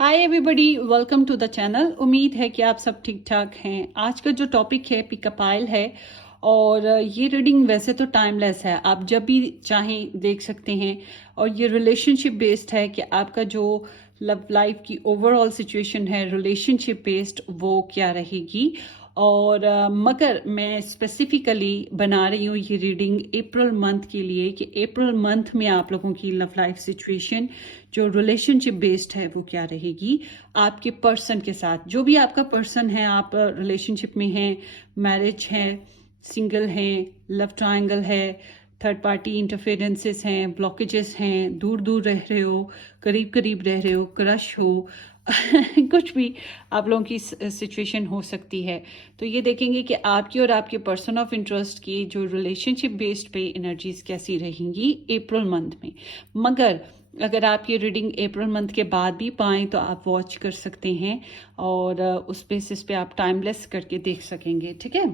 Hi everybody, welcome to the channel. उम्मीद है कि आप सब ठीक ठाक हैं। आज का जो टॉपिक है पिकअप आइल है और ये रीडिंग वैसे तो टाइमलेस है, आप जब भी चाहें देख सकते हैं। और ये रिलेशनशिप बेस्ड है कि आपका जो लव लाइफ की ओवरऑल सिचुएशन है रिलेशनशिप बेस्ड वो क्या रहेगी। और मगर मैं स्पेसिफिकली बना रही हूँ ये रीडिंग अप्रैल मंथ के लिए कि अप्रैल मंथ में आप लोगों की लव लाइफ सिचुएशन जो रिलेशनशिप बेस्ड है वो क्या रहेगी आपके पर्सन के साथ। जो भी आपका पर्सन है, आप रिलेशनशिप में हैं, मैरिज है, सिंगल हैं, लव ट्रायंगल है, थर्ड पार्टी इंटरफेरेंसेस हैं, ब्लॉकेजेस हैं, दूर दूर रह रहे हो, करीब करीब रह रहे हो, क्रश हो कुछ भी आप लोगों की सिचुएशन हो सकती है। तो ये देखेंगे कि आपकी और आपके पर्सन ऑफ इंटरेस्ट की जो रिलेशनशिप बेस्ड पे एनर्जीज कैसी रहेंगी अप्रैल मंथ में। मगर अगर आप ये रीडिंग अप्रैल मंथ के बाद भी पाएँ तो आप वॉच कर सकते हैं और उस बेसिस पे आप टाइमलेस करके देख सकेंगे। ठीक है,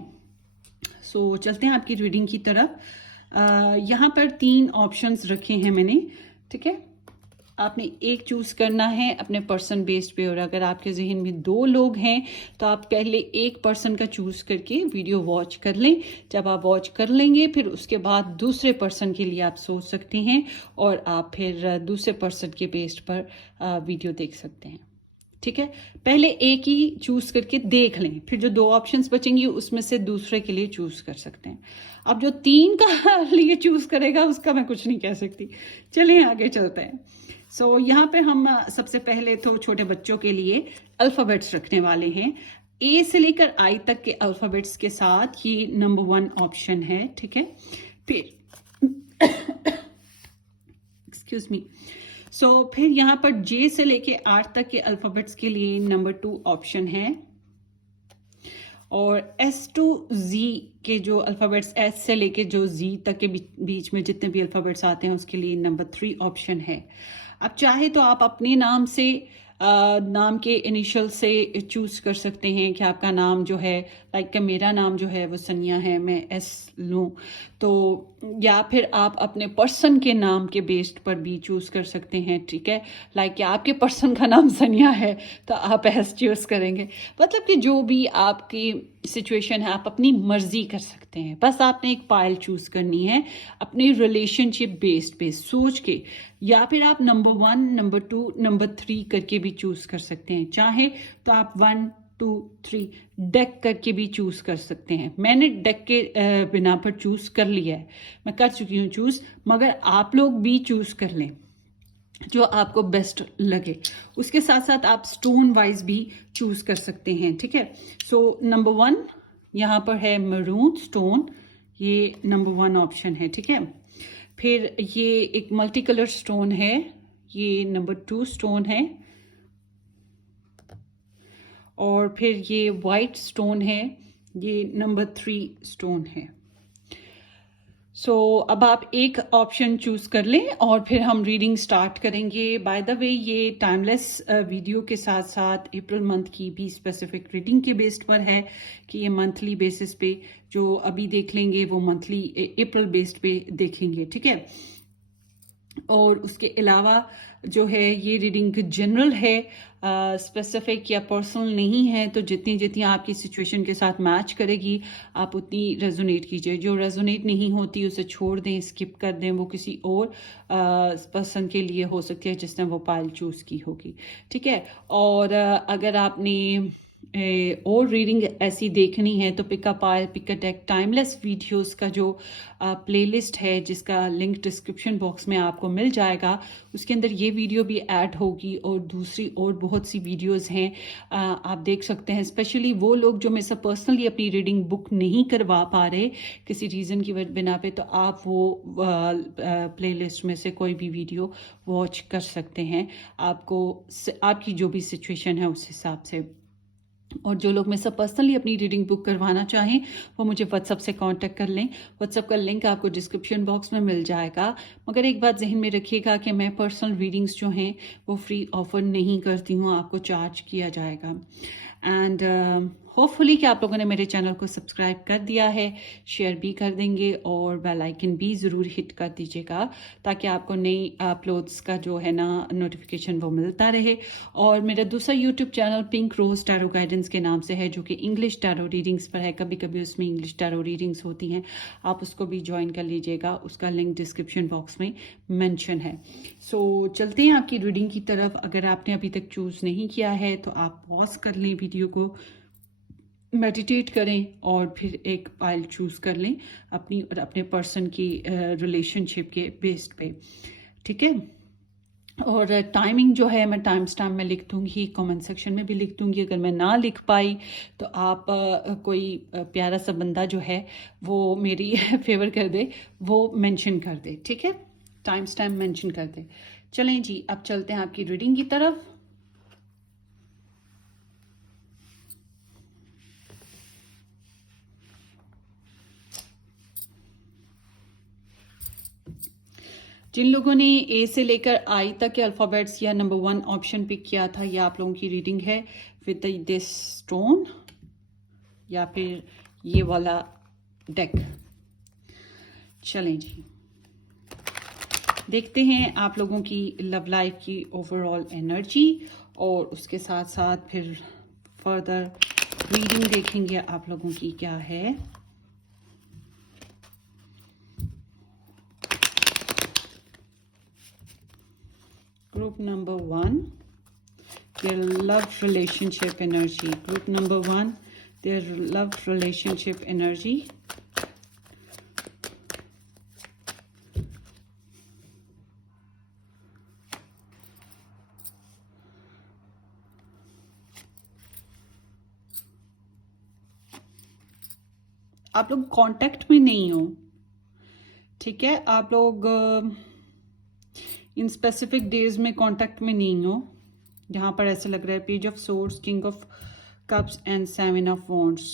सो चलते हैं आपकी रीडिंग की तरफ। यहाँ पर 3 ऑप्शंस रखे हैं मैंने। ठीक है, आपने एक चूज करना है अपने पर्सन बेस्ड पे। और अगर आपके जहन में 2 लोग हैं तो आप पहले एक पर्सन का चूज करके वीडियो वॉच कर लें। जब आप वॉच कर लेंगे फिर उसके बाद दूसरे पर्सन के लिए आप सोच सकते हैं और आप फिर दूसरे पर्सन के बेस्ड पर वीडियो देख सकते हैं। ठीक है, पहले एक ही चूज करके देख लें, फिर जो 2 ऑप्शंस बचेंगी उसमें से दूसरे के लिए चूज कर सकते हैं। अब जो 3 का लिए चूज करेगा उसका मैं कुछ नहीं कह सकती। चलिए आगे चलते हैं। सो यहाँ पे हम सबसे पहले तो छोटे बच्चों के लिए अल्फ़ाबेट्स रखने वाले हैं। ए से लेकर आई तक के अल्फ़ाबेट्स के साथ ये नंबर 1 ऑप्शन है। ठीक है, फिर एक्सक्यूज मी। फिर यहाँ पर जे से लेके आर तक के अल्फ़ाबेट्स के लिए नंबर 2 ऑप्शन है। और एस टू जी के जो अल्फ़ाबेट्स, एस से लेके जो जी तक के बीच में जितने भी अल्फ़ाबेट्स आते हैं उसके लिए नंबर 3 ऑप्शन है। अब चाहे तो आप अपने नाम से नाम के इनिशियल से चूज कर सकते हैं कि आपका नाम जो है, लाइक मेरा नाम जो है वो सनिया है, मैं एस लूँ तो, या फिर आप अपने पर्सन के नाम के बेस्ड पर भी चूज कर सकते हैं। ठीक है, लाइक कि आपके पर्सन का नाम सनिया है तो आप एस चूज करेंगे। मतलब कि जो भी आपकी सिचुएशन है आप अपनी मर्जी कर सकते हैं। बस आपने एक पायल चूज करनी है अपनी रिलेशनशिप बेस्ड पे सोच के, या फिर आप नंबर 1, नंबर 2, नंबर 3 करके भी चूज कर सकते हैं। चाहे तो आप 1, 2, 3 डेक करके भी चूज कर सकते हैं। मैंने डेक के बिना पर चूज कर लिया है, मैं कर चुकी हूँ चूज, मगर आप लोग भी चूज कर लें जो आपको बेस्ट लगे। उसके साथ साथ आप स्टोन वाइज भी चूज कर सकते हैं। ठीक है, नंबर 1 यहाँ पर है मरून स्टोन, ये नंबर 1 ऑप्शन है। ठीक है, फिर ये एक मल्टी कलर स्टोन है, ये नंबर 2 स्टोन है। और फिर ये वाइट स्टोन है, ये नंबर 3 स्टोन है। अब आप एक ऑप्शन चूज कर लें और फिर हम रीडिंग स्टार्ट करेंगे। बाय द वे ये टाइमलेस वीडियो के साथ साथ अप्रैल मंथ की भी स्पेसिफिक रीडिंग के बेस्ड पर है कि ये मंथली बेसिस पे जो अभी देख लेंगे वो मंथली अप्रैल बेस्ड पे देखेंगे। ठीक है, और उसके अलावा जो है ये रीडिंग जनरल है, स्पेसिफिक या पर्सनल नहीं है। तो जितनी जितनी आपकी सिचुएशन के साथ मैच करेगी आप उतनी रेजोनेट कीजिए। जो रेजोनेट नहीं होती उसे छोड़ दें, स्किप कर दें, वो किसी और पर्सन के लिए हो सकती है जिसने वो पाइल चूज़ की होगी। ठीक है, और अगर आपने और रीडिंग ऐसी देखनी है तो pick a pile, pick a deck timeless videos का जो प्लेलिस्ट है जिसका लिंक डिस्क्रिप्शन बॉक्स में आपको मिल जाएगा, उसके अंदर ये वीडियो भी ऐड होगी और दूसरी और बहुत सी वीडियोस हैं आप देख सकते हैं। स्पेशली वो लोग जो मेरे से पर्सनली अपनी रीडिंग बुक नहीं करवा पा रहे किसी रीज़न की बिना पे, तो आप वो प्लेलिस्ट में से कोई भी वीडियो वॉच कर सकते हैं आपको आपकी जो भी सिचुएशन है उस हिसाब से। और जो लोग मेरे से पर्सनली अपनी रीडिंग बुक करवाना चाहें वो मुझे व्हाट्सअप से कांटेक्ट कर लें। व्हाट्सअप का लिंक आपको डिस्क्रिप्शन बॉक्स में मिल जाएगा। मगर एक बात जहन में रखिएगा कि मैं पर्सनल रीडिंग्स जो हैं वो फ्री ऑफर नहीं करती हूँ, आपको चार्ज किया जाएगा। एंड होपफुली कि आप लोगों ने मेरे चैनल को सब्सक्राइब कर दिया है, शेयर भी कर देंगे और बेल आइकन भी ज़रूर हिट कर दीजिएगा ताकि आपको नई अपलोड्स का जो है ना नोटिफिकेशन वो मिलता रहे। और मेरा दूसरा YouTube channel pink rose tarot guidance के नाम से है, जो कि इंग्लिश टैरो रीडिंग्स पर है। कभी कभी उसमें इंग्लिश टैरो रीडिंग्स होती हैं, आप उसको भी ज्वाइन कर लीजिएगा। उसका लिंक डिस्क्रिप्शन बॉक्स में मेंशन है। सो चलते हैं आपकी रीडिंग की तरफ। अगर आपने अभी तक चूज़ नहीं किया है तो आप पॉज कर लें वीडियो को, मेडिटेट करें और फिर एक पाइल चूज़ कर लें अपनी और अपने पर्सन की रिलेशनशिप के बेस्ड पे, ठीक है। और टाइमिंग जो है मैं टाइम स्टैम्प में लिख दूंगी, कमेंट सेक्शन में भी लिख दूंगी। अगर मैं ना लिख पाई तो आप कोई प्यारा सा बंदा जो है वो मेरी फेवर कर दे, वो मेंशन कर दे, ठीक है, टाइम स्टैम्प मेंशन कर दे। चलें जी, अब चलते हैं आपकी रीडिंग की तरफ। जिन लोगों ने ए से लेकर आई तक के अल्फ़ाबेट्स या नंबर 1 ऑप्शन पिक किया था, ये आप लोगों की रीडिंग है विद दिस स्टोन या फिर ये वाला डेक। चलें जी, देखते हैं आप लोगों की लव लाइफ की ओवरऑल एनर्जी और उसके साथ साथ फिर फर्दर रीडिंग देखेंगे आप लोगों की क्या है। Group number 1, their love relationship energy. Group number 1, their love relationship energy. आप लोग कांटेक्ट में नहीं हो, ठीक है। आप लोग इन स्पेसिफिक डेज में कांटेक्ट में नहीं हो। यहाँ पर ऐसे लग रहा है page of swords, king of cups and 7 of wands,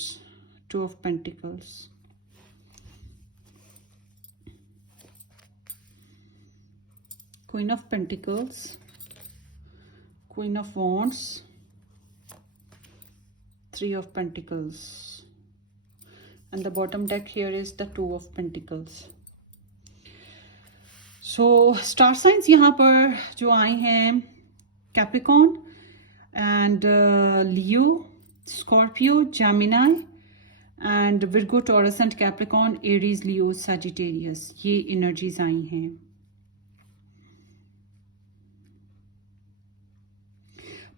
2 of pentacles. Queen of pentacles, queen of wands, 3 of pentacles and the bottom deck here is the 2 of pentacles. So star signs यहाँ पर जो आए हैं Capricorn and Leo, Scorpio, Gemini and Virgo, taurus and Capricorn, Aries, Leo, Sagittarius, ये energies आई हैं।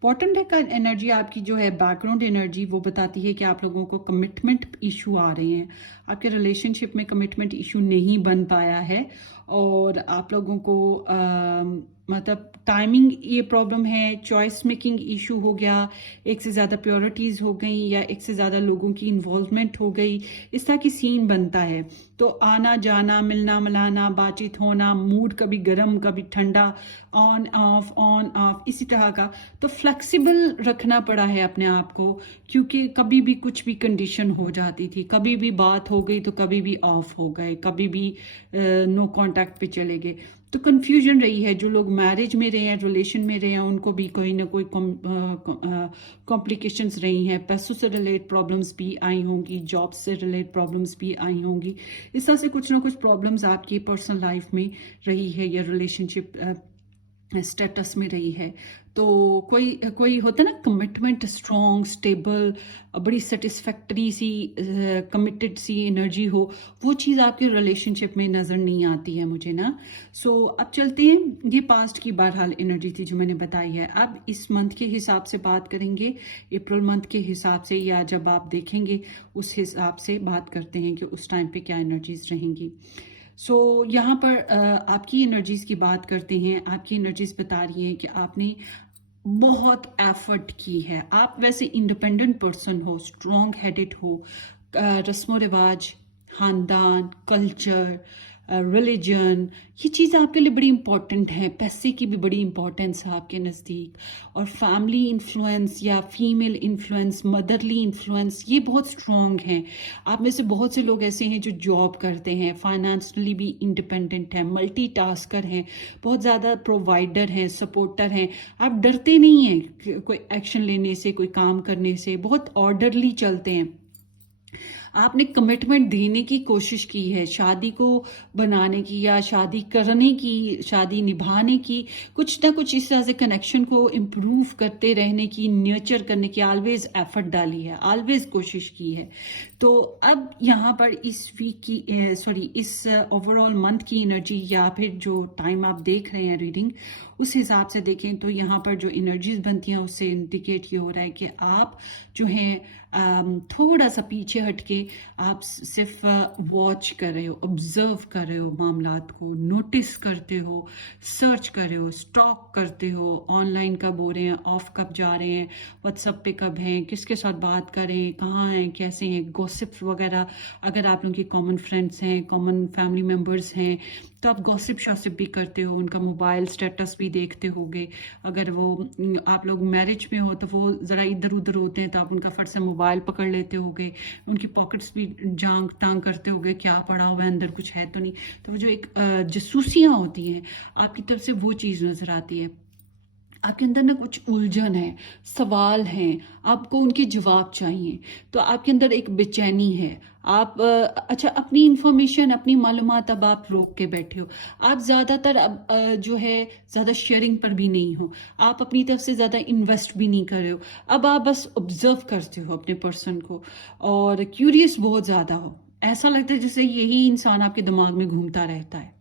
Bottom deck का energy आपकी जो है बैकग्राउंड एनर्जी, वो बताती है कि आप लोगों को कमिटमेंट इशू आ रहे हैं, आपके रिलेशनशिप में कमिटमेंट इशू नहीं बन पाया है और आप लोगों को मतलब टाइमिंग ये प्रॉब्लम है, चॉइस मेकिंग इशू हो गया, एक से ज़्यादा प्योरिटीज़ हो गई या एक से ज़्यादा लोगों की इन्वॉल्वमेंट हो गई, इस तरह की सीन बनता है। तो आना जाना, मिलना मिलाना, बातचीत होना, मूड कभी गर्म कभी ठंडा, ऑन ऑफ इसी तरह का। तो फ्लेक्सिबल रखना पड़ा है अपने आप को, क्योंकि कभी भी कुछ भी कंडीशन हो जाती थी, कभी भी बात हो गई तो कभी भी ऑफ हो गए, कभी भी नो कांटेक्ट पे चले गए। तो कंफ्यूजन रही है। जो लोग मैरिज में रहे हैं, रिलेशन में रहे हैं, उनको भी कोई ना कोई कॉम्प्लिकेशंस रही हैं, पैसों से रिलेटेड प्रॉब्लम्स भी आई होंगी, जॉब से रिलेटेड प्रॉब्लम्स भी आई होंगी। इस तरह से कुछ ना कुछ प्रॉब्लम्स आपकी पर्सनल लाइफ में रही है या रिलेशनशिप स्टेटस में रही है। तो कोई होता है ना कमिटमेंट, स्ट्रॉन्ग, स्टेबल, बड़ी सेटिस्फैक्टरी सी कमिटेड सी एनर्जी हो, वो चीज़ आपके रिलेशनशिप में नज़र नहीं आती है मुझे ना। सो अब चलते हैं, ये पास्ट की बहरहाल एनर्जी थी जो मैंने बताई है। अब इस मंथ के हिसाब से बात करेंगे, अप्रैल मंथ के हिसाब से, या जब आप देखेंगे उस हिसाब से बात करते हैं कि उस टाइम पे क्या एनर्जीज रहेंगी। सो यहाँ पर आपकी एनर्जीज की बात करते हैं। आपकी एनर्जीज बता रही हैं कि आपने बहुत एफर्ट की है। आप वैसे इंडिपेंडेंट पर्सन हो, स्ट्रॉन्ग हेडेड हो, रस्मो रिवाज, खानदान, कल्चर, रिलीजन, ये चीज़ आपके लिए बड़ी इंपॉर्टेंट है। पैसे की भी बड़ी इंपॉर्टेंस है आपके नज़दीक। और फैमिली इन्फ्लुएंस या फीमेल इन्फ्लुएंस, मदरली इन्फ्लुएंस, ये बहुत स्ट्रॉन्ग हैं। आप में से बहुत से लोग ऐसे हैं जो जॉब करते हैं, फाइनेंशियली भी इंडिपेंडेंट हैं, मल्टीटास्कर हैं, बहुत ज़्यादा प्रोवाइडर हैं, सपोर्टर हैं। आप डरते नहीं हैं कोई एक्शन लेने से, कोई काम करने से, बहुत ऑर्डरली चलते हैं। आपने कमिटमेंट देने की कोशिश की है, शादी को बनाने की या शादी करने की, शादी निभाने की, कुछ ना कुछ इस तरह से कनेक्शन को इम्प्रूव करते रहने की, नर्चर करने की ऑलवेज एफर्ट डाली है, ऑलवेज कोशिश की है। तो अब यहाँ पर इस वीक की इस ओवरऑल मंथ की एनर्जी या फिर जो टाइम आप देख रहे हैं रीडिंग, उस हिसाब से देखें तो यहाँ पर जो एनर्जीज बनती हैं उससे इंडिकेट ये हो रहा है कि आप जो हैं थोड़ा सा पीछे हटके आप सिर्फ वॉच कर रहे हो, ऑब्जर्व कर रहे हो, मामलात को नोटिस करते हो, सर्च कर रहे हो, स्टॉक करते हो, ऑनलाइन कब हो रहे हैं, ऑफ कब जा रहे हैं, व्हाट्सएप पे कब हैं, किसके साथ बात करें, कहाँ हैं, कैसे हैं, गॉसिप वगैरह। अगर आप लोगों के कॉमन फ्रेंड्स हैं, कॉमन फैमिली मेम्बर्स हैं, तो आप गॉसिप शॉसिप भी करते हो, उनका मोबाइल स्टेटस भी देखते होगे। अगर वो आप लोग मैरिज में हो तो वो ज़रा इधर उधर होते हैं तो आप उनका फट से मोबाइल पकड़ लेते होगे, उनकी पॉकेट्स भी जांग तांग करते होगे, क्या पड़ा हुआ है अंदर, कुछ है तो नहीं। तो वो जो एक जासूसियाँ होती हैं आपकी तरफ से, वो चीज़ नज़र आती है। आपके अंदर ना कुछ उलझन है, सवाल हैं, आपको उनके जवाब चाहिए, तो आपके अंदर एक बेचैनी है। आप अच्छा, अपनी इंफॉर्मेशन, अपनी मालूमात अब आप रोक के बैठे हो। आप ज़्यादातर अब जो है ज़्यादा शेयरिंग पर भी नहीं हो, आप अपनी तरफ से ज़्यादा इन्वेस्ट भी नहीं कर रहे हो। अब आप बस ऑब्जर्व करते हो अपने पर्सन को, और क्यूरियस बहुत ज़्यादा हो। ऐसा लगता है जैसे यही इंसान आपके दिमाग में घूमता रहता है।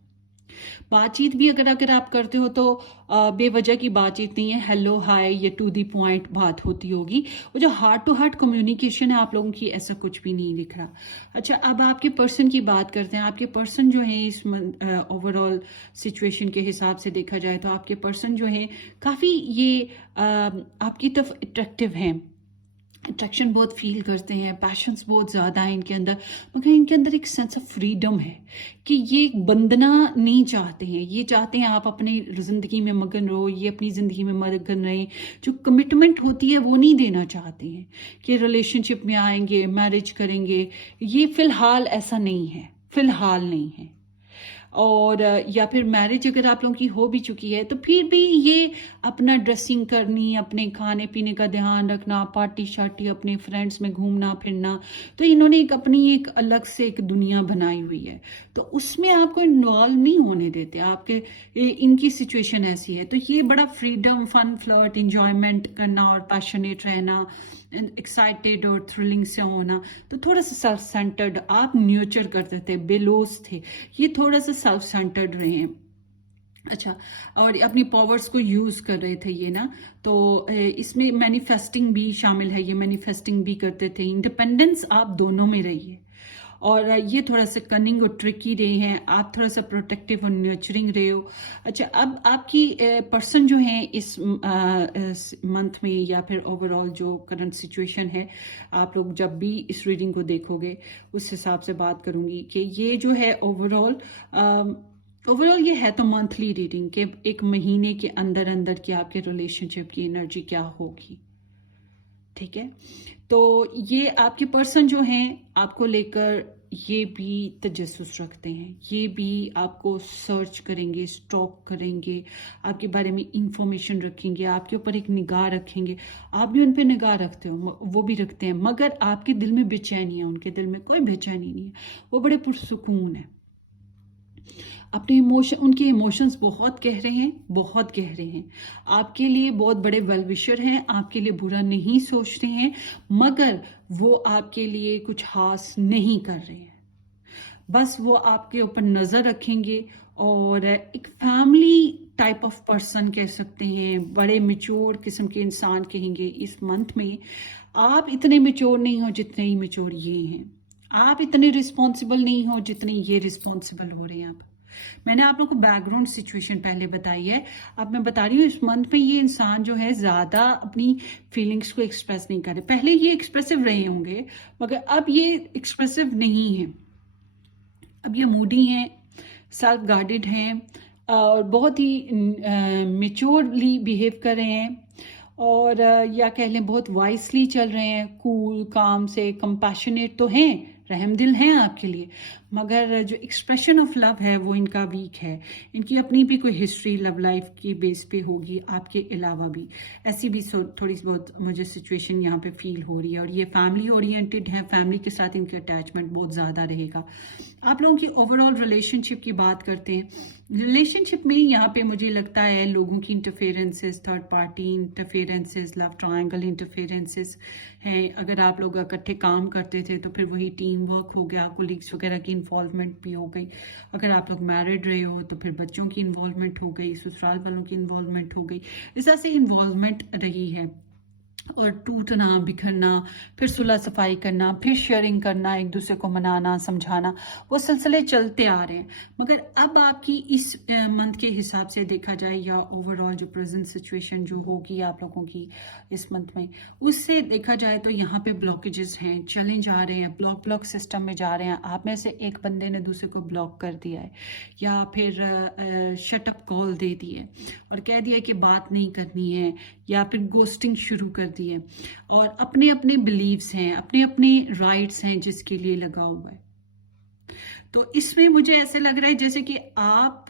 बातचीत भी अगर अगर आप करते हो तो बेवजह की बातचीत नहीं है, हेलो हाय, ये टू दी पॉइंट बात होती होगी। वो जो हार्ट टू हार्ट कम्युनिकेशन है आप लोगों की, ऐसा कुछ भी नहीं दिख रहा। अच्छा, अब आपके पर्सन की बात करते हैं। आपके पर्सन जो है इस ओवरऑल सिचुएशन के हिसाब से देखा जाए तो आपके पर्सन जो है काफ़ी ये आपकी तरफ अट्रैक्टिव हैं, अट्रैक्शन बहुत फील करते हैं, पैशंस बहुत ज़्यादा है इनके अंदर, मगर इनके अंदर एक सेंस ऑफ फ्रीडम है कि ये बंधना नहीं चाहते हैं। ये चाहते हैं आप अपनी ज़िंदगी में मगन रहो, ये अपनी ज़िंदगी में मगन रहें। जो कमिटमेंट होती है वो नहीं देना चाहते हैं कि रिलेशनशिप में आएंगे, मैरिज करेंगे। ये फ़िलहाल ऐसा नहीं है, फ़िलहाल नहीं है। और या फिर मैरिज अगर आप लोगों की हो भी चुकी है तो फिर भी ये अपना ड्रेसिंग करनी, अपने खाने पीने का ध्यान रखना, पार्टी शार्टी, अपने फ्रेंड्स में घूमना फिरना, तो इन्होंने एक अपनी एक अलग से एक दुनिया बनाई हुई है, तो उसमें आपको इन्वॉल्व नहीं होने देते। आपके इनकी सिचुएशन ऐसी है, तो ये बड़ा फ्रीडम, फन, फ्लर्ट, इंजॉयमेंट करना और पैशनेट रहना, एक्साइटेड और थ्रिलिंग से होना, तो थोड़ा सा सेल्फ सेंटर्ड आप न्यूचर करते थे, बेलोस थे, ये थोड़ा सा सेल्फ सेंटर्ड रहे हैं। अच्छा, और अपनी पावर्स को यूज़ कर रहे थे ये ना, तो इसमें मैनिफेस्टिंग भी शामिल है, ये मैनिफेस्टिंग भी करते थे। इंडिपेंडेंस आप दोनों में रही है, और ये थोड़ा सा कनिंग और ट्रिकी रहे हैं, आप थोड़ा सा प्रोटेक्टिव और नर्चरिंग रहे हो। अच्छा, अब आपकी पर्सन जो है इस मंथ में या फिर ओवरऑल जो करंट सिचुएशन है, आप लोग जब भी इस रीडिंग को देखोगे उस हिसाब से बात करूंगी कि ये जो है ओवरऑल ये है तो मंथली रीडिंग के एक महीने के अंदर अंदर की आपके रिलेशनशिप की एनर्जी क्या होगी, ठीक है। तो ये आपके पर्सन जो हैं आपको लेकर ये भी तजस्सुस रखते हैं, ये भी आपको सर्च करेंगे, स्टॉक करेंगे, आपके बारे में इंफॉर्मेशन रखेंगे, आपके ऊपर एक निगाह रखेंगे। आप भी उन पर निगाह रखते हो, वो भी रखते हैं, मगर आपके दिल में बेचैनी है, उनके दिल में कोई बेचैनी नहीं है, वो बड़े पुरसुकून है। अपने इमोशन, उनके इमोशंस बहुत गहरे हैं, बहुत गहरे हैं, आपके लिए बहुत बड़े वेल विशर हैं, आपके लिए बुरा नहीं सोचते हैं, मगर वो आपके लिए कुछ खास नहीं कर रहे हैं। बस वो आपके ऊपर नज़र रखेंगे, और एक फैमिली टाइप ऑफ पर्सन कह सकते हैं, बड़े मेच्योर किस्म के इंसान कहेंगे। इस मंथ में आप इतने मेच्योर नहीं हो जितने ही मेच्योर ये हैं, आप इतने रिस्पॉन्सिबल नहीं हो जितने ये रिस्पॉन्सिबल हो रहे हैं। आप, मैंने आप लोगों को बैकग्राउंड सिचुएशन पहले बताई है, अब मैं बता रही हूँ इस मंथ में ये इंसान जो है ज़्यादा अपनी फीलिंग्स को एक्सप्रेस नहीं कर रहे। पहले ये एक्सप्रेसिव रहे होंगे, मगर अब ये एक्सप्रेसिव नहीं है, अब ये मूडी हैं, सेल्फ गार्डेड हैं और बहुत ही मेच्योरली बिहेव कर रहे हैं और या कह लें बहुत वाइसली चल रहे हैं, कूल काम से, कंपैशनेट तो हैं, रहमदिल हैं आपके लिए, मगर जो एक्सप्रेशन ऑफ लव है वो इनका वीक है। इनकी अपनी भी कोई हिस्ट्री लव लाइफ की बेस पे होगी आपके अलावा भी, ऐसी भी थोड़ी बहुत मुझे सिचुएशन यहाँ पे फील हो रही है। और ये फैमिली ओरिएंटेड है, फैमिली के साथ इनकी अटैचमेंट बहुत ज़्यादा रहेगा। आप लोगों की ओवरऑल रिलेशनशिप की बात करते हैं। रिलेशनशिप में यहाँ पे मुझे लगता है लोगों की interferences, third party interferences, love triangle interferences हैं। अगर आप लोग इकट्ठे काम करते थे तो फिर वही टीम वर्क हो गया, कोलीग्स वगैरह की इन्वॉल्वमेंट भी हो गई। अगर आप लोग मैरिड रहे हो तो फिर बच्चों की इन्वॉल्वमेंट हो गई, ससुराल वालों की इन्वॉल्वमेंट हो गई, इस तरह से इन्वॉल्वमेंट रही है। और टूटना, बिखरना, फिर सुलह सफाई करना, फिर शेयरिंग करना, एक दूसरे को मनाना, समझाना, वो सिलसिले चलते आ रहे हैं। मगर अब आपकी इस मंथ के हिसाब से देखा जाए या ओवरऑल जो प्रेजेंट सिचुएशन जो होगी आप लोगों की इस मंथ में, उससे देखा जाए तो यहाँ पे ब्लॉकेजेस हैं, चैलेंज आ रहे हैं, ब्लॉक सिस्टम में जा रहे हैं। आप में से एक बंदे ने दूसरे को ब्लॉक कर दिया है या फिर शटअप कॉल दे दी है और कह दिया कि बात नहीं करनी है, या फिर गोस्टिंग शुरू कर दी है। और अपने अपने बिलीव्स हैं, अपने अपने राइट्स हैं जिसके लिए लगा हुआ है। तो इसमें मुझे ऐसे लग रहा है जैसे कि आप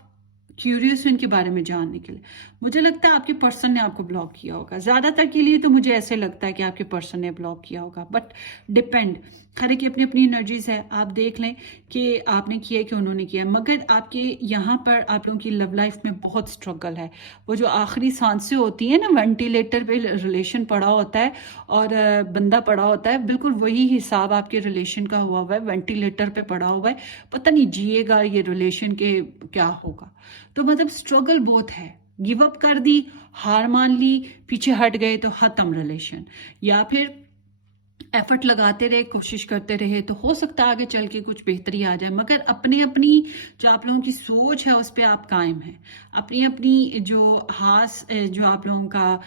क्यूरियस हो इनके बारे में जानने के लिए। मुझे लगता है आपके पर्सन ने आपको ब्लॉक किया होगा, ज़्यादातर के लिए तो मुझे ऐसे लगता है कि आपके पर्सन ने ब्लॉक किया होगा, बट डिपेंड, हर एक की अपनी अपनी एनर्जीज है। आप देख लें कि आपने किया कि उन्होंने किया, मगर आपके यहाँ पर आप लोगों की लव लाइफ में बहुत स्ट्रगल है। वो जो आखिरी सांसें होती हैं ना, वेंटिलेटर पे रिलेशन पड़ा होता है और बंदा पड़ा होता है, बिल्कुल वही हिसाब आपके रिलेशन का हुआ है, वेंटिलेटर पे पड़ा हुआ है, पता नहीं जिएगा ये रिलेशन के क्या होगा। तो मतलब स्ट्रगल बहुत है, गिव अप कर दी, हार मान ली, पीछे हट गए तो खत्म रिलेशन, या फिर एफर्ट लगाते रहे, कोशिश करते रहे तो हो सकता है आगे चल के कुछ बेहतरी आ जाए। मगर अपनी अपनी जो आप लोगों की सोच है उस पर आप कायम हैं, अपनी अपनी जो जो आप लोगों का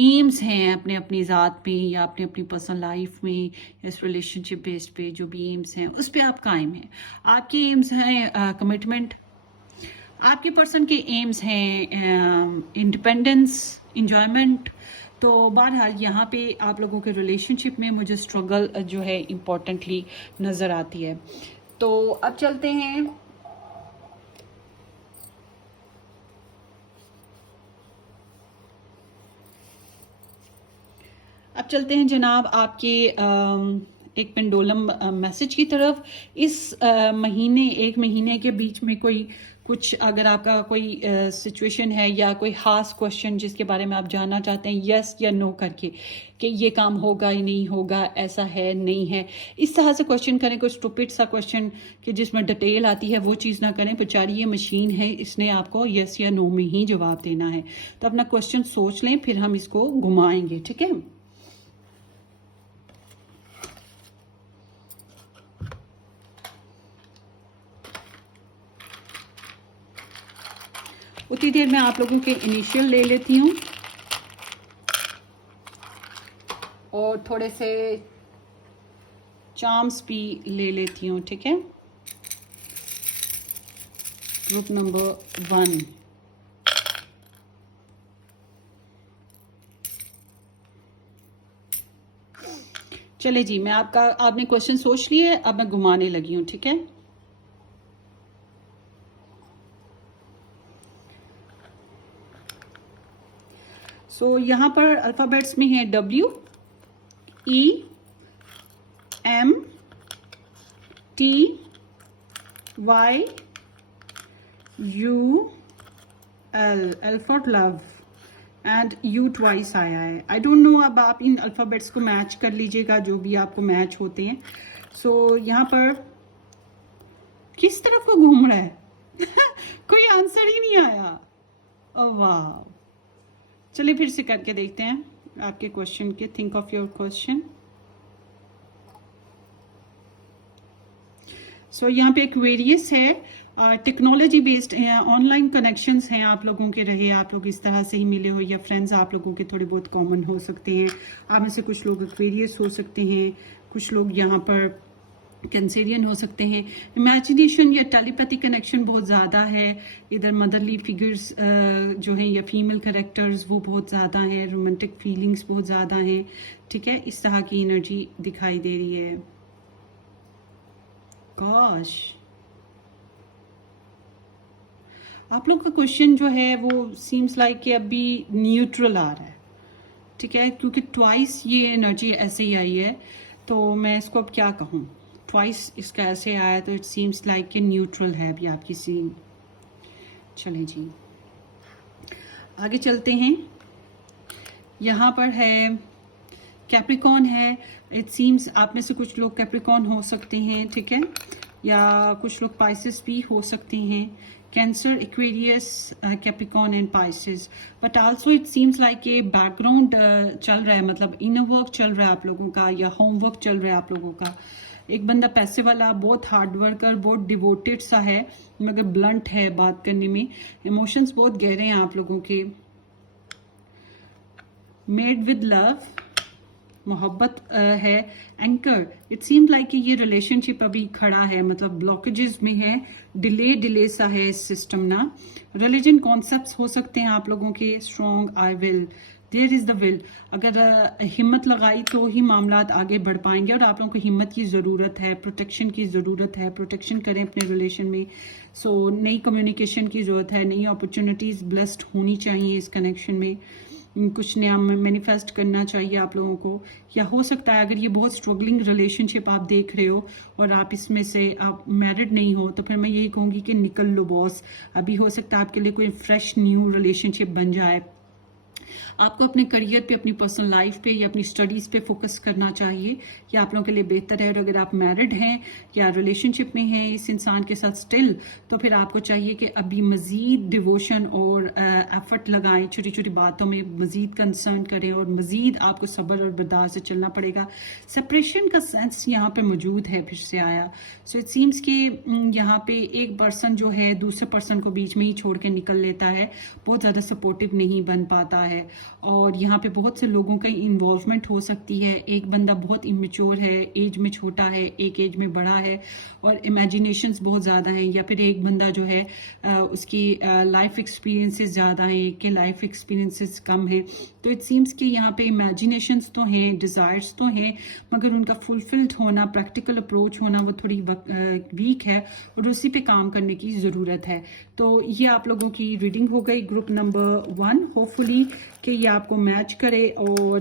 एम्स हैं अपने अपनी ज़ात में या अपनी अपनी पर्सनल लाइफ में, इस रिलेशनशिप बेस्ड पे जो भी एम्स हैं उस पर आप कायम हैं। आपके एम्स हैं कमिटमेंट, आपके पर्सन के एम्स हैं इंडिपेंडेंस, इंजॉयमेंट। तो बहरहाल यहाँ पे आप लोगों के रिलेशनशिप में मुझे स्ट्रगल जो है इम्पोर्टेंटली नज़र आती है। तो अब चलते हैं जनाब आपके एक पेंडुलम मैसेज की तरफ। इस महीने, एक महीने के बीच में कोई कुछ अगर आपका कोई सिचुएशन है या कोई ख़ास क्वेश्चन जिसके बारे में आप जानना चाहते हैं, यस या नो करके, कि ये काम होगा या नहीं होगा, ऐसा है नहीं है, इस तरह से क्वेश्चन करें। कोई स्टूपिड सा क्वेश्चन कि जिसमें डिटेल आती है वो चीज़ ना करें। बेचारी ये मशीन है, इसने आपको यस या नो में ही जवाब देना है। तो अपना क्वेश्चन सोच लें, फिर हम इसको घुमाएंगे, ठीक है। उतनी देर में आप लोगों के इनिशियल ले लेती हूँ और थोड़े से चार्म्स भी ले लेती हूँ, ठीक है। ग्रुप नंबर 1, चले जी, मैं आपने क्वेश्चन सोच लिए, अब मैं घुमाने लगी हूँ, ठीक है। सो यहाँ पर अल्फ़ाबेट्स में है W, E, M, T, Y, U, L, L for love, and U twice आया है। आई डोंट नो, अब आप इन अल्फ़ाबेट्स को मैच कर लीजिएगा जो भी आपको मैच होते हैं। सो यहाँ पर किस तरफ को घूम रहा है कोई आंसर ही नहीं आया। ओह वाह, चलिए फिर से करके देखते हैं आपके क्वेश्चन के। Think of your question. So यहाँ पे एक्वेरियस है, टेक्नोलॉजी बेस्ड है, ऑनलाइन कनेक्शंस हैं आप लोगों के रहे, आप लोग इस तरह से ही मिले हो, या फ्रेंड्स आप लोगों के थोड़े बहुत कॉमन हो सकते हैं। आप में से कुछ लोग एक्वेरियस हो सकते हैं, कुछ लोग यहाँ पर कैंसेरियन हो सकते हैं। इमेजिनेशन या टेलीपैथी कनेक्शन बहुत ज़्यादा है। इधर मदरली फिगर्स जो हैं या फीमेल करेक्टर्स वो बहुत ज़्यादा हैं। रोमांटिक फीलिंग्स बहुत ज़्यादा हैं। ठीक है, इस तरह की एनर्जी दिखाई दे रही है। गॉश, आप लोग का क्वेश्चन जो है वो सीम्स लाइक कि अभी न्यूट्रल आ रहा है। ठीक है, क्योंकि ट्वाइस ये एनर्जी ऐसे ही आई है, तो मैं इसको अब क्या कहूँ। ट्वाइस इसका ऐसे आया तो इट सीम्स लाइक कि न्यूट्रल है अभी आपकी सीन। चलें जी, आगे चलते हैं। यहाँ पर है कैप्रिकॉन है। इट सीम्स आप में से कुछ लोग कैप्रिकॉन हो सकते हैं, ठीक है, या कुछ लोग पाइसिस भी हो सकते हैं। Cancer, Aquarius, Capricorn and Pisces. But also it seems like ये बैकग्राउंड चल रहा है, मतलब इनर वर्क चल रहा है आप लोगों का, या होमवर्क चल रहा है आप लोगों का। एक बंदा पैसे वाला, बहुत हार्ड वर्कर, बहुत डिवोटेड सा है, मगर ब्लंट है बात करने में। इमोशंस बहुत गहरे हैं आप लोगों के। मेड विद लव, मोहब्बत है। एंकर, इट सीम लाइक कि ये रिलेशनशिप अभी खड़ा है, मतलब ब्लॉकेजेस में है, डिले सा है इस सिस्टम ना। रिलीजन कॉन्सेप्ट्स हो सकते हैं आप लोगों के। Strong I will, there is the will. अगर हिम्मत लगाई तो ही मामला आगे बढ़ पाएंगे, और आप लोगों को हिम्मत की ज़रूरत है, प्रोटेक्शन की ज़रूरत है। प्रोटेक्शन करें अपने रिलेशन में। सो नई कम्युनिकेशन की ज़रूरत है, नई अपॉर्चुनिटीज़ ब्लेस्ड होनी चाहिए इस कनेक्शन में। कुछ नया मैनिफेस्ट करना चाहिए आप लोगों को। या हो सकता है अगर ये बहुत स्ट्रगलिंग रिलेशनशिप आप देख रहे हो और आप इसमें से आप मैरिड नहीं हो, तो फिर मैं यही कहूँगी कि निकल लो बॉस। अभी हो सकता है आपके लिए कोई फ्रेश न्यू रिलेशनशिप बन जाए। आपको अपने करियर पे, अपनी पर्सनल लाइफ पे या अपनी स्टडीज़ पे फोकस करना चाहिए, या आप लोगों के लिए बेहतर है। और अगर आप मैरिड हैं या रिलेशनशिप में हैं इस इंसान के साथ स्टिल, तो फिर आपको चाहिए कि अभी मज़ीद डिवोशन और एफर्ट लगाएं, छोटी छोटी बातों में मज़ीद कंसर्न करें, और मज़ीद आपको सब्र और बर्दाश्त से चलना पड़ेगा। सेपरेशन का सेंस यहाँ पे मौजूद है, फिर से आया। सो इट सीम्स कि यहाँ पे एक पर्सन जो है दूसरे पर्सन को बीच में ही छोड़ के निकल लेता है, बहुत ज़्यादा सपोर्टिव नहीं बन पाता है। और यहाँ पे बहुत से लोगों का इन्वॉल्वमेंट हो सकती है। एक बंदा बहुत इमेच्योर है, एज में छोटा है, एक एज में बड़ा है, और इमेजिनेशंस बहुत ज़्यादा हैं। या फिर एक बंदा जो है उसकी लाइफ एक्सपीरियंसेस ज़्यादा हैं, एक के लाइफ एक्सपीरियंसेस कम हैं। तो इट सीम्स कि यहाँ पे इमेजिनेशंस तो हैं, डिज़ायर्स तो हैं, मगर उनका फुलफिल्ड होना, प्रैक्टिकल अप्रोच होना वो थोड़ी वीक है, और उसी पे काम करने की ज़रूरत है। तो ये आप लोगों की रीडिंग हो गई ग्रुप नंबर 1। होपफुली कि ये आपको मैच करे और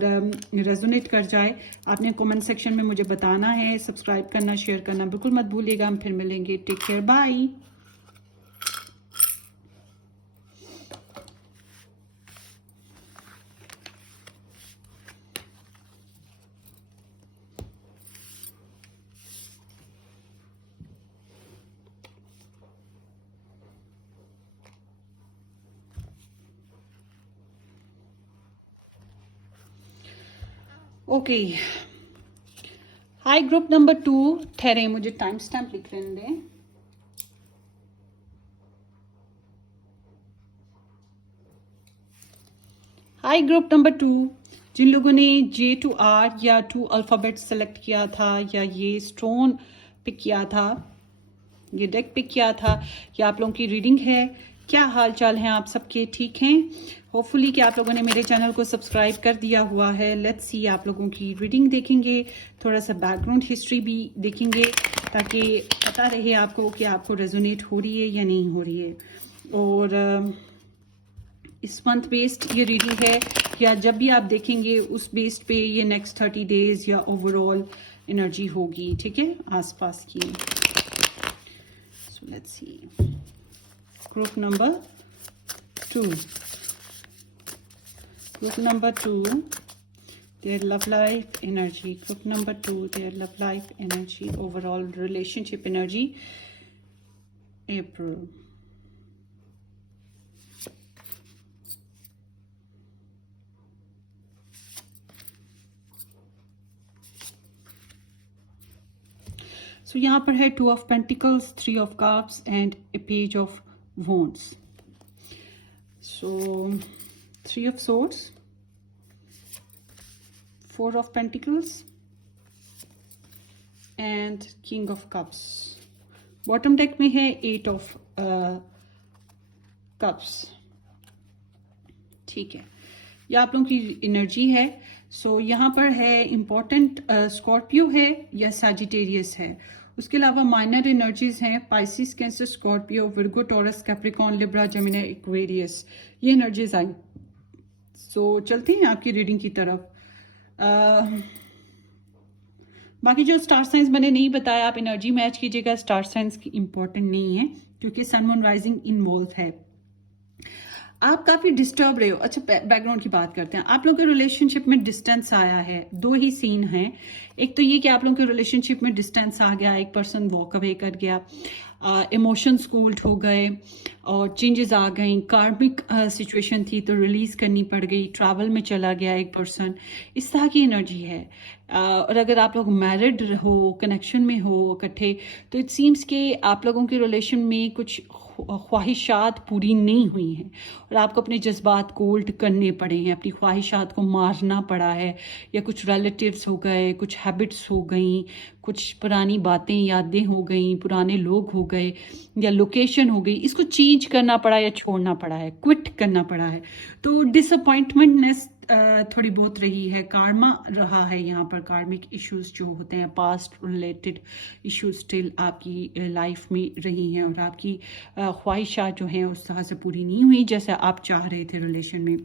रेजोनेट कर जाए। आपने कमेंट सेक्शन में मुझे बताना है। सब्सक्राइब करना, शेयर करना बिल्कुल मत भूलिएगा। हम फिर मिलेंगे। Take care, bye. Okay, hi group number 2। ठहरे, मुझे टाइम स्टैम्प लिख लेने दें। हाय ग्रुप नंबर 2। जिन लोगों ने J to R या 2 अल्फ़ाबेट सेलेक्ट किया था, या ये स्टोन पिक किया था, ये डेक पिक किया था, या आप लोगों की रीडिंग है। क्या हाल चाल हैं आप सबके? ठीक हैं? होपफुली कि आप लोगों ने मेरे चैनल को सब्सक्राइब कर दिया हुआ है। लेट्स सी, आप लोगों की रीडिंग देखेंगे, थोड़ा सा बैकग्राउंड हिस्ट्री भी देखेंगे, ताकि पता रहे आपको कि आपको रेजोनेट हो रही है या नहीं हो रही है। और इस मंथ बेस्ड ये रीडिंग है, या जब भी आप देखेंगे उस बेस्ड पे ये नेक्स्ट 30 डेज या ओवरऑल एनर्जी होगी, ठीक है, आसपास की। सो let's see, group number 2। Group number 2, their love life energy. Group number 2, their love life energy, overall relationship energy, April. So यहाँ पर है 2 of Pentacles, 3 of Cups and a Page of Wands. So 3 of Swords, 4 of Pentacles, and king of cups. Bottom deck में है 8 of cups. ठीक है, ये आप लोगों की एनर्जी है। सो यहाँ पर है इम्पोर्टेंट स्कॉर्पियो है या सैजिटेरियस है। उसके अलावा माइनर एनर्जीज हैं Pisces, cancer, Scorpio, Virgo, taurus, Capricorn, Libra, Gemini, Aquarius. ये एनर्जीज आई। सो चलते हैं आपकी रीडिंग की तरफ। बाकी जो स्टार साइंस मैंने नहीं बताया, आप एनर्जी मैच कीजिएगा। स्टार साइंस की इंपॉर्टेंट नहीं है क्योंकि सन मून राइजिंग इन्वॉल्व है। आप काफी डिस्टर्ब रहे हो। अच्छा, बैकग्राउंड की बात करते हैं। आप लोगों के रिलेशनशिप में डिस्टेंस आया है। दो ही सीन हैं। एक तो ये कि आप लोगों के रिलेशनशिप में डिस्टेंस आ गया, एक पर्सन वॉक अवे कर गया, इमोशंस कूल्ड हो गए और चेंजेस आ गई। कार्मिक सिचुएशन थी तो रिलीज करनी पड़ गई, ट्रैवल में चला गया एक पर्सन। इस तरह की एनर्जी है। और अगर आप लोग मैरिड हो, कनेक्शन में हो इकट्ठे, तो इट सीम्स कि आप लोगों के रिलेशन में कुछ ख्वाहिशात पूरी नहीं हुई हैं और आपको अपने जज्बात कोल्ड करने पड़े हैं, अपनी ख्वाहिशात को मारना पड़ा है, या कुछ रिलेटिव्स हो गए, कुछ हैबिट्स हो गई, कुछ पुरानी बातें यादें हो गई, पुराने लोग हो गए, या लोकेशन हो गई। इसको चेंज करना पड़ा या छोड़ना पड़ा है, क्विट करना पड़ा है। तो डिसअपॉइंटमेंटनेस थोड़ी बहुत रही है, कार्मा रहा है यहाँ पर। कार्मिक इश्यूज जो होते हैं, पास्ट रिलेटेड इश्यूज स्टिल आपकी लाइफ में रही हैं और आपकी ख्वाहिशात जो हैं उस तरह से पूरी नहीं हुई जैसे आप चाह रहे थे रिलेशन में।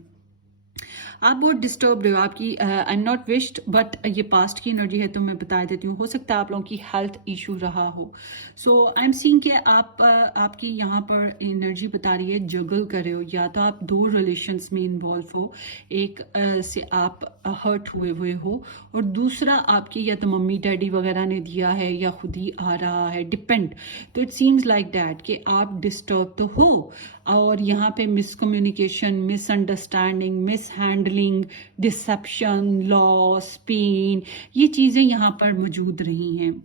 आप बहुत डिस्टर्ब रहे हो। आपकी I am not wished, but ये पास्ट की एनर्जी है तो मैं बता देती हूँ। हो सकता है आप लोगों की हेल्थ इशू रहा हो। सो आई एम सीइंग कि आपकी यहाँ पर एनर्जी बता रही है जगल कर रहे हो। या तो आप दो रिलेशंस में इन्वॉल्व हो, एक से आप हर्ट हुए हो, और दूसरा आपकी या तो मम्मी डैडी वगैरह ने दिया है या खुद ही आ रहा है, डिपेंड। तो इट सीम्स लाइक दैट कि आप डिस्टर्ब तो हो और यहाँ पे miscommunication, misunderstanding, mishandling, deception, loss, pain, ये चीज़ें यहाँ पर मौजूद रही हैं।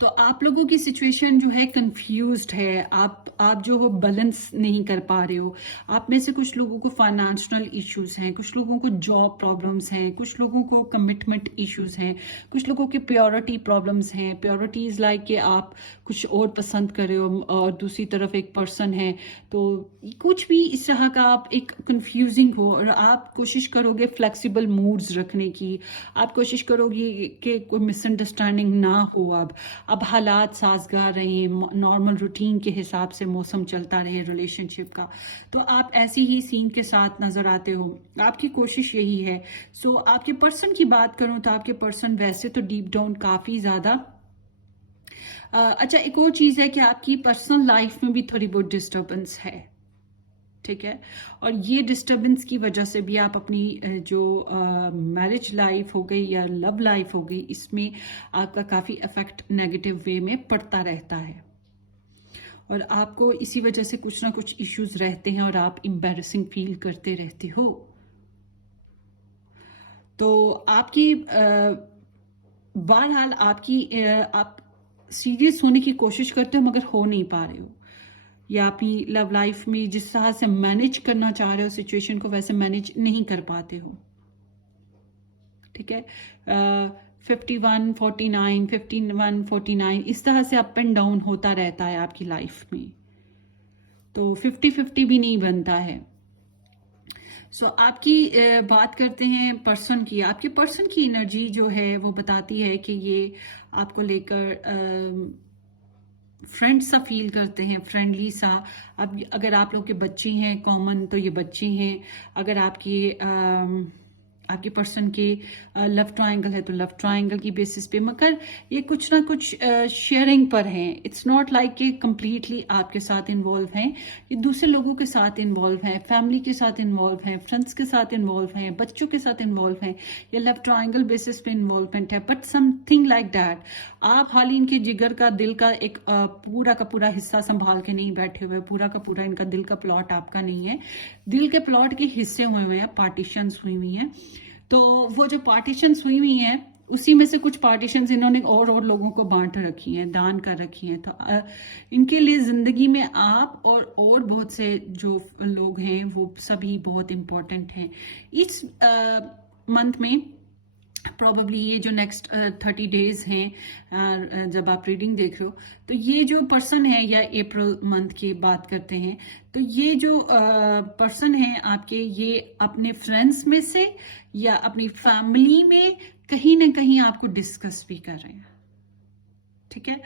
तो आप लोगों की सिचुएशन जो है कंफ्यूज्ड है। आप जो हो बैलेंस नहीं कर पा रहे हो। आप में से कुछ लोगों को फाइनेंशियल इश्यूज हैं, कुछ लोगों को जॉब प्रॉब्लम्स हैं, कुछ लोगों को कमिटमेंट इश्यूज हैं, कुछ लोगों के प्योरिटी प्रॉब्लम्स हैं। प्योरिटीज लाइक कि आप कुछ और पसंद कर रहे हो और दूसरी तरफ एक पर्सन है। तो कुछ भी इस तरह का आप एक कंफ्यूजिंग हो और आप कोशिश करोगे फ्लेक्सिबल मूड्स रखने की। आप कोशिश करोगे कि कोई मिसअंडरस्टैंडिंग ना हो। अब हालात साजगार रहे, नॉर्मल रूटीन के हिसाब से मौसम चलता रहे रिलेशनशिप का। तो आप ऐसी ही सीन के साथ नजर आते हो। आपकी कोशिश यही है। सो आपके पर्सन की बात करूं तो आपके पर्सन वैसे तो डीप डाउन काफी ज्यादा अच्छा, एक और चीज है कि आपकी पर्सनल लाइफ में भी थोड़ी बहुत डिस्टर्बेंस है। ठीक है, और ये डिस्टर्बेंस की वजह से भी आप अपनी जो मैरिज लाइफ हो गई या लव लाइफ हो गई, इसमें आपका काफ़ी इफेक्ट नेगेटिव वे में पड़ता रहता है और आपको इसी वजह से कुछ ना कुछ इश्यूज रहते हैं और आप एम्बैरेसिंग फील करते रहते हो। तो आपकी बहरहाल आप सीरियस होने की कोशिश करते हो मगर हो नहीं पा रहे हो, या अपनी लव लाइफ में जिस तरह से मैनेज करना चाह रहे हो सिचुएशन को वैसे मैनेज नहीं कर पाते हो। ठीक है, 51, 49, 51, 49 इस तरह से अप एंड डाउन होता रहता है आपकी लाइफ में। तो 50-50 भी नहीं बनता है। सो आपकी बात करते हैं पर्सन की। आपके पर्सन की एनर्जी जो है वो बताती है कि ये आपको लेकर फ्रेंड सा फील करते हैं, फ्रेंडली सा। अब अगर आप लोग के बच्चे हैं कॉमन तो ये बच्चे हैं। अगर आपके पर्सन के लव ट्रायंगल है तो लव ट्रायंगल की बेसिस पे, मगर ये कुछ ना कुछ शेयरिंग पर हैं। इट्स नॉट लाइक कि कंप्लीटली आपके साथ इन्वॉल्व हैं, ये दूसरे लोगों के साथ इन्वॉल्व हैं, फैमिली के साथ इन्वॉल्व हैं, फ्रेंड्स के साथ इन्वॉल्व हैं, बच्चों के साथ इन्वॉल्व हैं। ये लव ट्रायंगल बेसिस पे इन्वॉल्वमेंट है, बट समथिंग लाइक दैट। आप हाल ही इनके जिगर का, दिल का एक पूरा का पूरा हिस्सा संभाल के नहीं बैठे हुए। पूरा का पूरा इनका दिल का प्लॉट आपका नहीं है। दिल के प्लॉट के हिस्से हुए हुए हैं, पार्टीशंस हुई हुई हैं। तो वो जो पार्टीशंस हुई हुई हैं उसी में से कुछ पार्टीशंस इन्होंने और लोगों को बांट रखी हैं, दान कर रखी हैं। तो इनके लिए जिंदगी में आप और बहुत से जो लोग हैं वो सभी बहुत इंपॉर्टेंट हैं। इस मंथ में प्रॉबली ये जो नेक्स्ट 30 डेज हैं, जब आप रीडिंग देख रहे हो, तो ये जो पर्सन है, या अप्रैल मंथ की बात करते हैं, तो ये जो पर्सन है आपके, ये अपने फ्रेंड्स में से या अपनी फैमिली में कहीं ना कहीं आपको डिस्कस भी कर रहे हैं, ठीक है।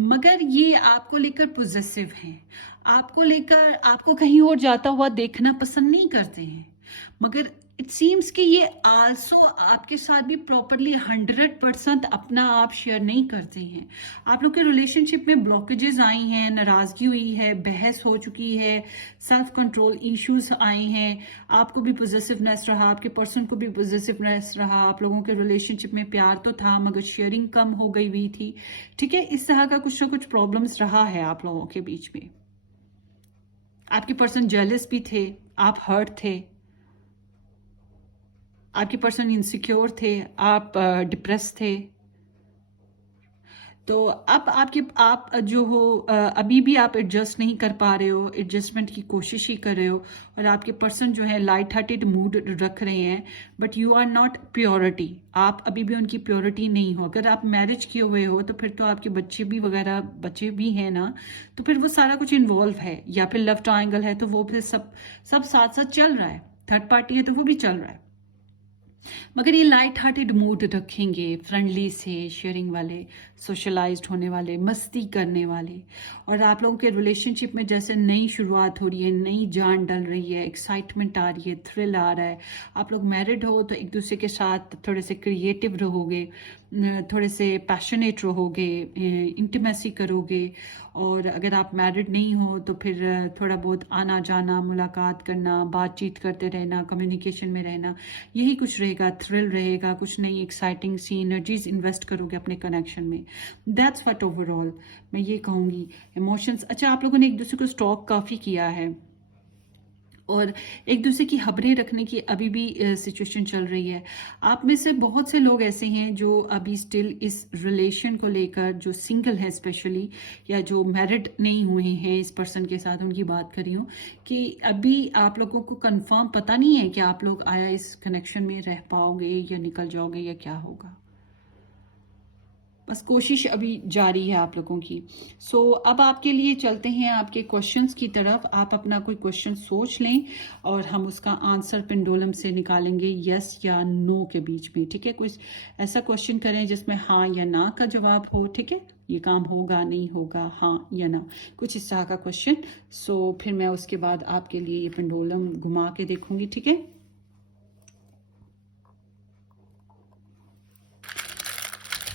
मगर ये आपको लेकर पॉजिटिव हैं, आपको लेकर आपको कहीं और जाता हुआ देखना पसंद नहीं करते हैं, मगर इट सीम्स कि ये आल्सो आपके साथ भी प्रॉपरली 100% अपना आप शेयर नहीं करते हैं। आप लोग के रिलेशनशिप में ब्लॉकेजेस आई हैं, नाराजगी हुई है, बहस हो चुकी है, सेल्फ कंट्रोल इश्यूज आए हैं, आपको भी पॉजिटिवनेस रहा, आपके पर्सन को भी पॉजिटिवनेस रहा, आप लोगों के रिलेशनशिप में प्यार तो था मगर शेयरिंग कम हो गई हुई थी, ठीक है। इस तरह का कुछ ना कुछ प्रॉब्लम्स रहा है आप लोगों के बीच में। आपके पर्सन जेलस भी थे, आप हर्ट थे, आपके पर्सन इनसिक्योर थे, आप डिप्रेस थे। तो अब आप जो हो, अभी भी आप एडजस्ट नहीं कर पा रहे हो, एडजस्टमेंट की कोशिश ही कर रहे हो, और आपके पर्सन जो है लाइट हार्टेड मूड रख रहे हैं, but you are not purity, आप अभी भी उनकी प्योरिटी नहीं हो। अगर आप मैरिज किए हुए हो तो फिर तो आपके बच्चे भी वगैरह बच्चे भी हैं ना, तो फिर वो सारा कुछ इन्वॉल्व है, या फिर लव ट्रायंगल है तो वो फिर सब साथ साथ चल रहा है, थर्ड पार्टी है तो वो भी चल रहा है, मगर ये लाइट हार्टेड मूड रखेंगे, फ्रेंडली से शेयरिंग वाले, सोशलाइज्ड होने वाले, मस्ती करने वाले, और आप लोगों के रिलेशनशिप में जैसे नई शुरुआत हो रही है, नई जान डल रही है, एक्साइटमेंट आ रही है, थ्रिल आ रहा है। आप लोग मैरिड हो तो एक दूसरे के साथ थोड़े से क्रिएटिव रहोगे, थोड़े से पैशनेट रहोगे, इंटीमेसी करोगे, और अगर आप मैरिड नहीं हो तो फिर थोड़ा बहुत आना जाना, मुलाकात करना, बातचीत करते रहना, कम्युनिकेशन में रहना, यही कुछ रहेगा, थ्रिल रहेगा, कुछ नई एक्साइटिंग सी एनर्जीज इन्वेस्ट करोगे अपने कनेक्शन में। दैट्स व्हाट ओवरऑल मैं ये कहूँगी। इमोशंस, अच्छा आप लोगों ने एक दूसरे को स्टॉक काफ़ी किया है, और एक दूसरे की खबरें रखने की अभी भी सिचुएशन चल रही है। आप में से बहुत से लोग ऐसे हैं जो अभी स्टिल इस रिलेशन को लेकर, जो सिंगल है स्पेशली, या जो मैरिड नहीं हुए हैं इस पर्सन के साथ, उनकी बात कर रही हूँ, कि अभी आप लोगों को कंफर्म पता नहीं है कि आप लोग आया इस कनेक्शन में रह पाओगे या निकल जाओगे या क्या होगा। बस कोशिश अभी जारी है आप लोगों की। अब आपके लिए चलते हैं आपके क्वेश्चंस की तरफ। आप अपना कोई क्वेश्चन सोच लें और हम उसका आंसर पेंडुलम से निकालेंगे, यस या नो के बीच में, ठीक है। कुछ ऐसा क्वेश्चन करें जिसमें हाँ या ना का जवाब हो, ठीक है। ये काम होगा नहीं होगा, हाँ या ना, कुछ इस तरह का क्वेश्चन। फिर मैं उसके बाद आपके लिए ये पेंडुलम घुमा के देखूंगी, ठीक है।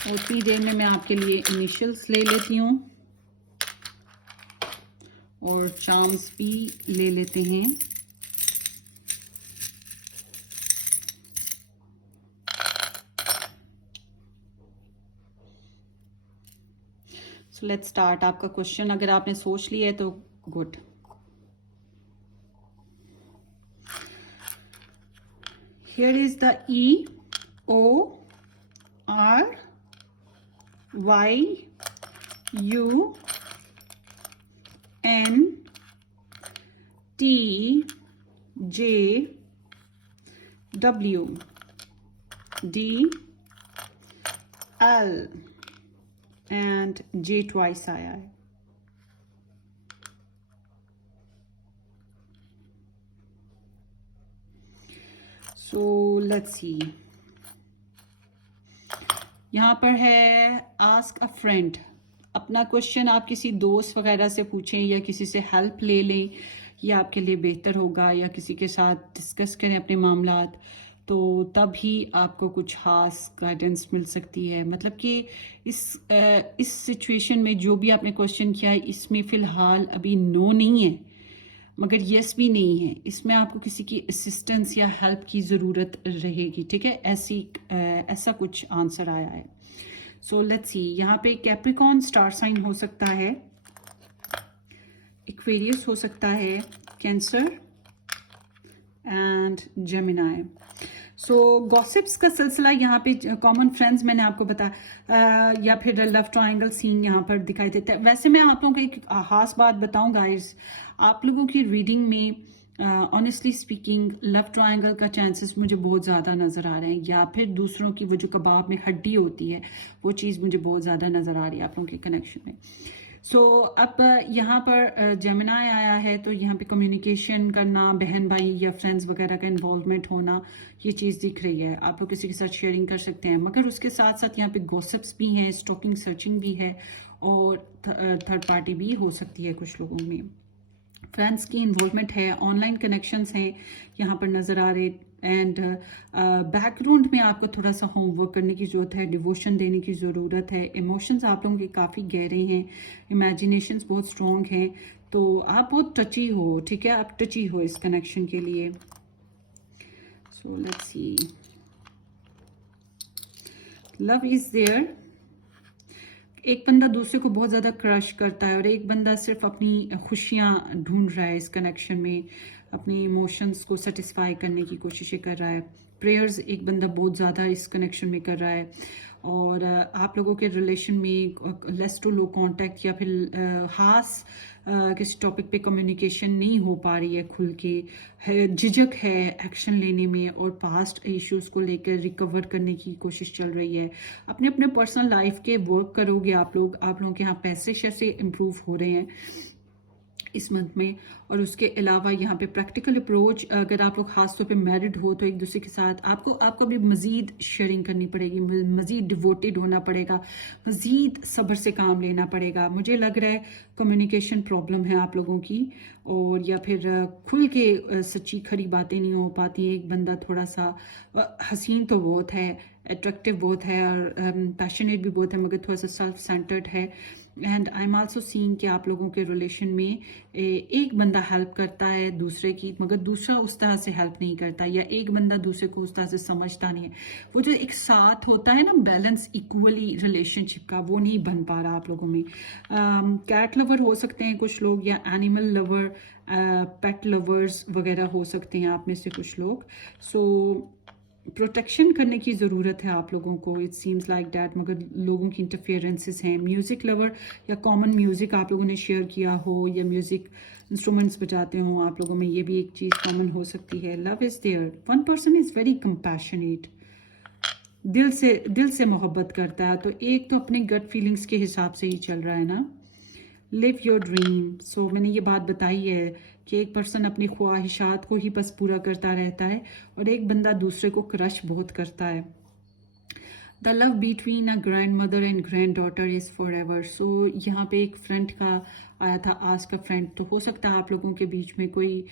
और उतनी देर में मैं आपके लिए इनिशियल्स ले लेती हूँ और चार्म्स भी ले लेते हैं। So let's start. आपका क्वेश्चन अगर आपने सोच लिया है तो good. Here is the EORYUNTJWDL and J twice आया है। सो लेट्स सी, यहाँ पर है आस्क अ फ्रेंड। अपना क्वेश्चन आप किसी दोस्त वगैरह से पूछें या किसी से हेल्प ले लें, या आपके लिए बेहतर होगा, या किसी के साथ डिस्कस करें अपने मामलात, तो तभी आपको कुछ खास गाइडेंस मिल सकती है। मतलब कि इस सिचुएशन में जो भी आपने क्वेश्चन किया है, इसमें फ़िलहाल अभी नो नहीं है मगर यस भी नहीं है। इसमें आपको किसी की असिस्टेंस या हेल्प की ज़रूरत रहेगी, ठीक है। ऐसा कुछ आंसर आया है। सो लेट्स सी, यहाँ पे कैप्रिकॉर्न स्टार साइन हो सकता है, एक्वेरियस हो सकता है, कैंसर एंड जेमिनाई। गॉसिप्स का सिलसिला यहाँ पे, कॉमन फ्रेंड्स मैंने आपको बताया, या फिर लव ट्रायंगल सीन यहाँ पर दिखाई देता है। वैसे मैं आप लोगों को एक खास बात बताऊँ गाइस, आप लोगों की रीडिंग में ऑनेस्टली स्पीकिंग लव ट्रायंगल का चांसेस मुझे बहुत ज़्यादा नज़र आ रहे हैं, या फिर दूसरों की वो जो कबाब में हड्डी होती है वो चीज़ मुझे बहुत ज़्यादा नज़र आ रही है आप लोगों के कनेक्शन में। अब यहाँ पर जेमिनाई आया है, तो यहाँ पे कम्युनिकेशन करना, बहन भाई या फ्रेंड्स वगैरह का इन्वॉल्वमेंट होना, ये चीज़ दिख रही है। आप लोग किसी के साथ शेयरिंग कर सकते हैं, मगर उसके साथ साथ यहाँ पे गॉसिप्स भी हैं, स्टॉकिंग सर्चिंग भी है, और थर्ड पार्टी भी हो सकती है कुछ लोगों में। फ्रेंड्स की इन्वॉल्वमेंट है, ऑनलाइन कनेक्शंस हैं यहाँ पर नज़र आ रहे, एंड बैकग्राउंड में आपको थोड़ा सा होमवर्क करने की ज़रूरत है, डिवोशन देने की ज़रूरत है। इमोशंस आप लोगों के काफ़ी गहरे हैं, इमेजिनेशंस बहुत स्ट्रॉन्ग हैं, तो आप बहुत टची हो, ठीक है, आप टची हो इस कनेक्शन के लिए। So let's see, love is there. एक बंदा दूसरे को बहुत ज़्यादा क्रश करता है, और एक बंदा सिर्फ अपनी खुशियाँ ढूंढ रहा है इस कनेक्शन में, अपने इमोशंस को सेटिस्फाई करने की कोशिशें कर रहा है। प्रेयर्स एक बंदा बहुत ज़्यादा इस कनेक्शन में कर रहा है, और आप लोगों के रिलेशन में लेस टू लो कांटेक्ट, या फिर खास किसी टॉपिक पे कम्युनिकेशन नहीं हो पा रही है खुल के, है झिझक है एक्शन लेने में, और पास्ट इश्यूज को लेकर रिकवर करने की कोशिश चल रही है। अपने अपने पर्सनल लाइफ के वर्क करोगे आप लोगों के यहाँ पैसे शैसे इम्प्रूव हो रहे हैं इस मंथ में। और उसके अलावा यहाँ पे प्रैक्टिकल अप्रोच, अगर आप लोग खास तौर पे मैरिड हो तो एक दूसरे के साथ आपको भी मज़ीद शेयरिंग करनी पड़ेगी, मज़ीद डिवोटेड होना पड़ेगा, मज़ीद सब्र से काम लेना पड़ेगा। मुझे लग रहा है कम्युनिकेशन प्रॉब्लम है आप लोगों की, और या फिर खुल के सच्ची खरी बातें नहीं हो पाती। एक बंदा थोड़ा सा हसीन तो बहुत है, अट्रैक्टिव बहुत है, और पैशनेट भी बहुत है, मगर थोड़ा सा सेल्फ सेंटर्ड है। And I am also seeing कि आप लोगों के रिलेशन में एक बंदा हेल्प करता है दूसरे की, मगर दूसरा उस तरह से हेल्प नहीं करता, या एक बंदा दूसरे को उस तरह से समझता नहीं है। वो जो एक साथ होता है ना बैलेंस इक्वली रिलेशनशिप का, वो नहीं बन पा रहा आप लोगों में। कैट लवर हो सकते हैं कुछ लोग, या एनिमल लवर, पेट लवर्स वगैरह हो सकते हैं आप में से कुछ लोग। सो प्रोटेक्शन करने की ज़रूरत है आप लोगों को, इट सीम्स लाइक डैट, मगर लोगों की इंटरफेरेंसेस हैं। म्यूज़िक लवर या कॉमन म्यूज़िक आप लोगों ने शेयर किया हो, या म्यूज़िक इंस्ट्रूमेंट्स बजाते हो आप लोगों में, ये भी एक चीज़ कॉमन हो सकती है। Love is there, one person is very compassionate, दिल से मोहब्बत करता है, तो एक तो अपने गट फीलिंग्स के हिसाब से ही चल रहा है ना। Live your dream. सो मैंने ये बात बताई है कि एक पर्सन अपनी ख्वाहिशात को ही बस पूरा करता रहता है, और एक बंदा दूसरे को क्रश बहुत करता है। The love between a grandmother and granddaughter is forever. So यहाँ पे एक फ्रेंड का आया था, आज का फ्रेंड, तो हो सकता है आप लोगों के बीच में कोई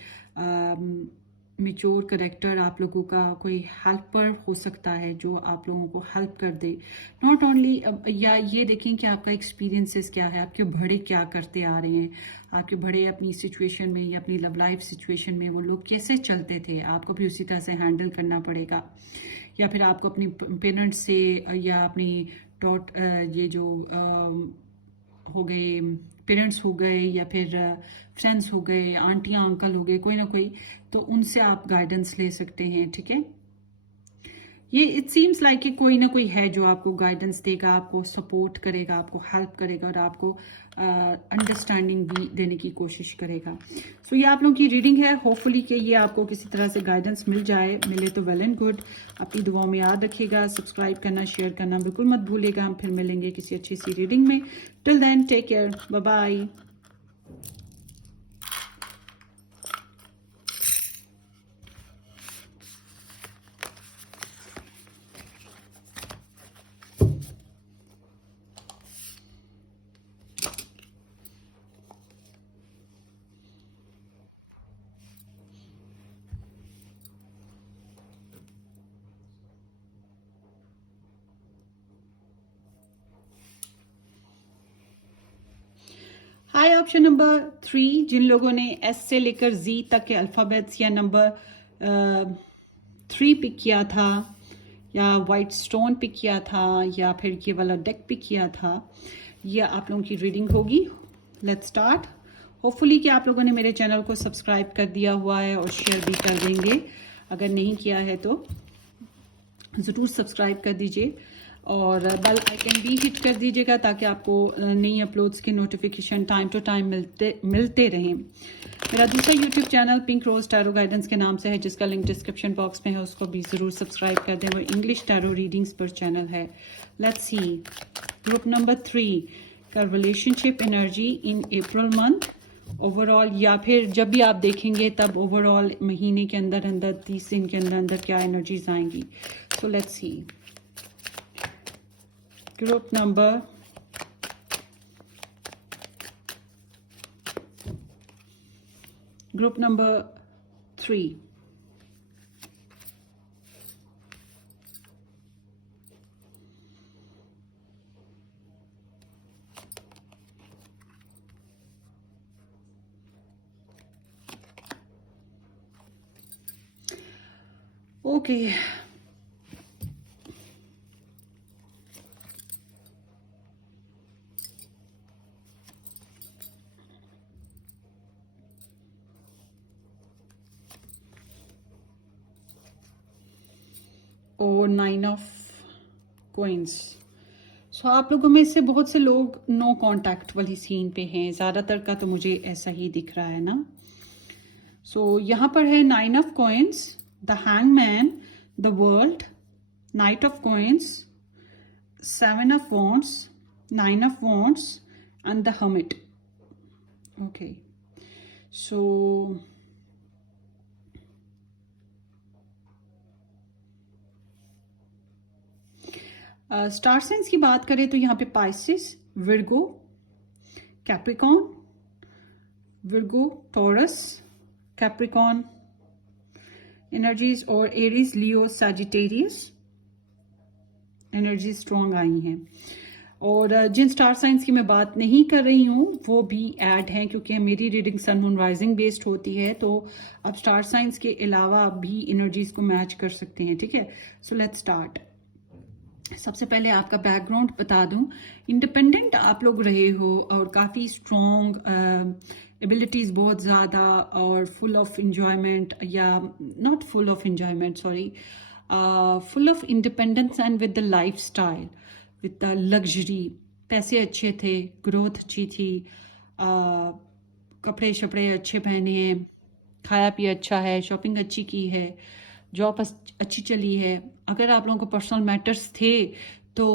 मेच्योर करेक्टर, आप लोगों का कोई हेल्पर हो सकता है जो आप लोगों को हेल्प कर दे। नॉट ओनली, या ये देखें कि आपका एक्सपीरियंसेस क्या है, आपके बड़े क्या करते आ रहे हैं, आपके बड़े अपनी सिचुएशन में या अपनी लव लाइफ सिचुएशन में वो लोग कैसे चलते थे, आपको भी उसी तरह से हैंडल करना पड़ेगा। या फिर आपको अपनी पेरेंट्स से, या अपनी ये जो हो गए पेरेंट्स हो गए, या फिर फ्रेंड्स हो गए, आंटियां अंकल हो गए, कोई ना कोई, तो उनसे आप गाइडेंस ले सकते हैं, ठीक है। ये इट सीम्स लाइक कि कोई ना कोई है जो आपको गाइडेंस देगा, आपको सपोर्ट करेगा, आपको हेल्प करेगा, और आपको अंडरस्टैंडिंग भी देने की कोशिश करेगा। सो ये आप लोगों की रीडिंग है, होपफुली कि ये आपको किसी तरह से गाइडेंस मिल जाए, मिले तो वेल एंड गुड। अपनी दुआओं में याद रखिएगा, सब्सक्राइब करना, शेयर करना बिल्कुल मत भूलिएगा। हम फिर मिलेंगे किसी अच्छी सी रीडिंग में। Till then take care, bye bye. Hi, option number 3, जिन लोगों ने एस से लेकर जी तक के अल्फ़ाबेट्स या नंबर 3 पिक किया था, या वाइट स्टोन पिक किया था, या फिर ये वाला डेक पिक किया था, ये आप लोगों की रीडिंग होगी। Let's start. होपफुली कि आप लोगों ने मेरे चैनल को सब्सक्राइब कर दिया हुआ है और शेयर भी कर देंगे। अगर नहीं किया है तो ज़रूर सब्सक्राइब कर दीजिए। और बेल आइकन भी हिट कर दीजिएगा ताकि आपको नई अपलोड्स के नोटिफिकेशन टाइम टू टाइम मिलते रहें। मेरा दूसरा YouTube channel pink rose tarot guidance के नाम से है, जिसका लिंक डिस्क्रिप्शन बॉक्स में है, उसको भी ज़रूर सब्सक्राइब कर दें। वो इंग्लिश टैरो रीडिंग्स पर चैनल है। लेट्स सी ग्रुप नंबर 3 का relationship energy in April month overall, या फिर जब भी आप देखेंगे तब ओवरऑल महीने के अंदर अंदर 30 दिन के अंदर अंदर क्या एनर्जीज आएंगी। So let's see group number Group number 3. Okay. और 9 ऑफ कॉइंस। सो आप लोगों में से बहुत से लोग नो कांटेक्ट वाली सीन पे हैं, ज़्यादातर का तो मुझे ऐसा ही दिख रहा है ना। सो यहाँ पर है 9 of coins, the hangman, the world, night of coins, 7 of wands, 9 of wands and the hermit. Okay, so star signs की बात करें तो यहाँ पे Pisces, Virgo, Capricorn, Virgo, taurus, Capricorn energies और Aries, Leo, Sagittarius energy strong I हैं। और जिन star signs की मैं बात नहीं कर रही हूँ वो भी ऐड हैं, क्योंकि मेरी reading sun moon rising based होती है, तो अब स्टार साइंस के अलावा आप भी एनर्जीज को मैच कर सकते हैं। ठीक है, सो लेट्स स्टार्ट। सबसे पहले आपका बैकग्राउंड बता दूं, इंडिपेंडेंट आप लोग रहे हो और काफ़ी स्ट्रॉन्ग एबिलिटीज़ बहुत ज़्यादा, और फुल ऑफ इंजॉयमेंट, या not full of enjoyment, sorry, full of independence and with the life style, with the luxury. पैसे अच्छे थे, ग्रोथ अच्छी थी, कपड़े शपड़े अच्छे पहने हैं, खाया पिया अच्छा है, शॉपिंग अच्छी की है, जॉब अच्छी चली है। अगर आप लोगों को पर्सनल मैटर्स थे तो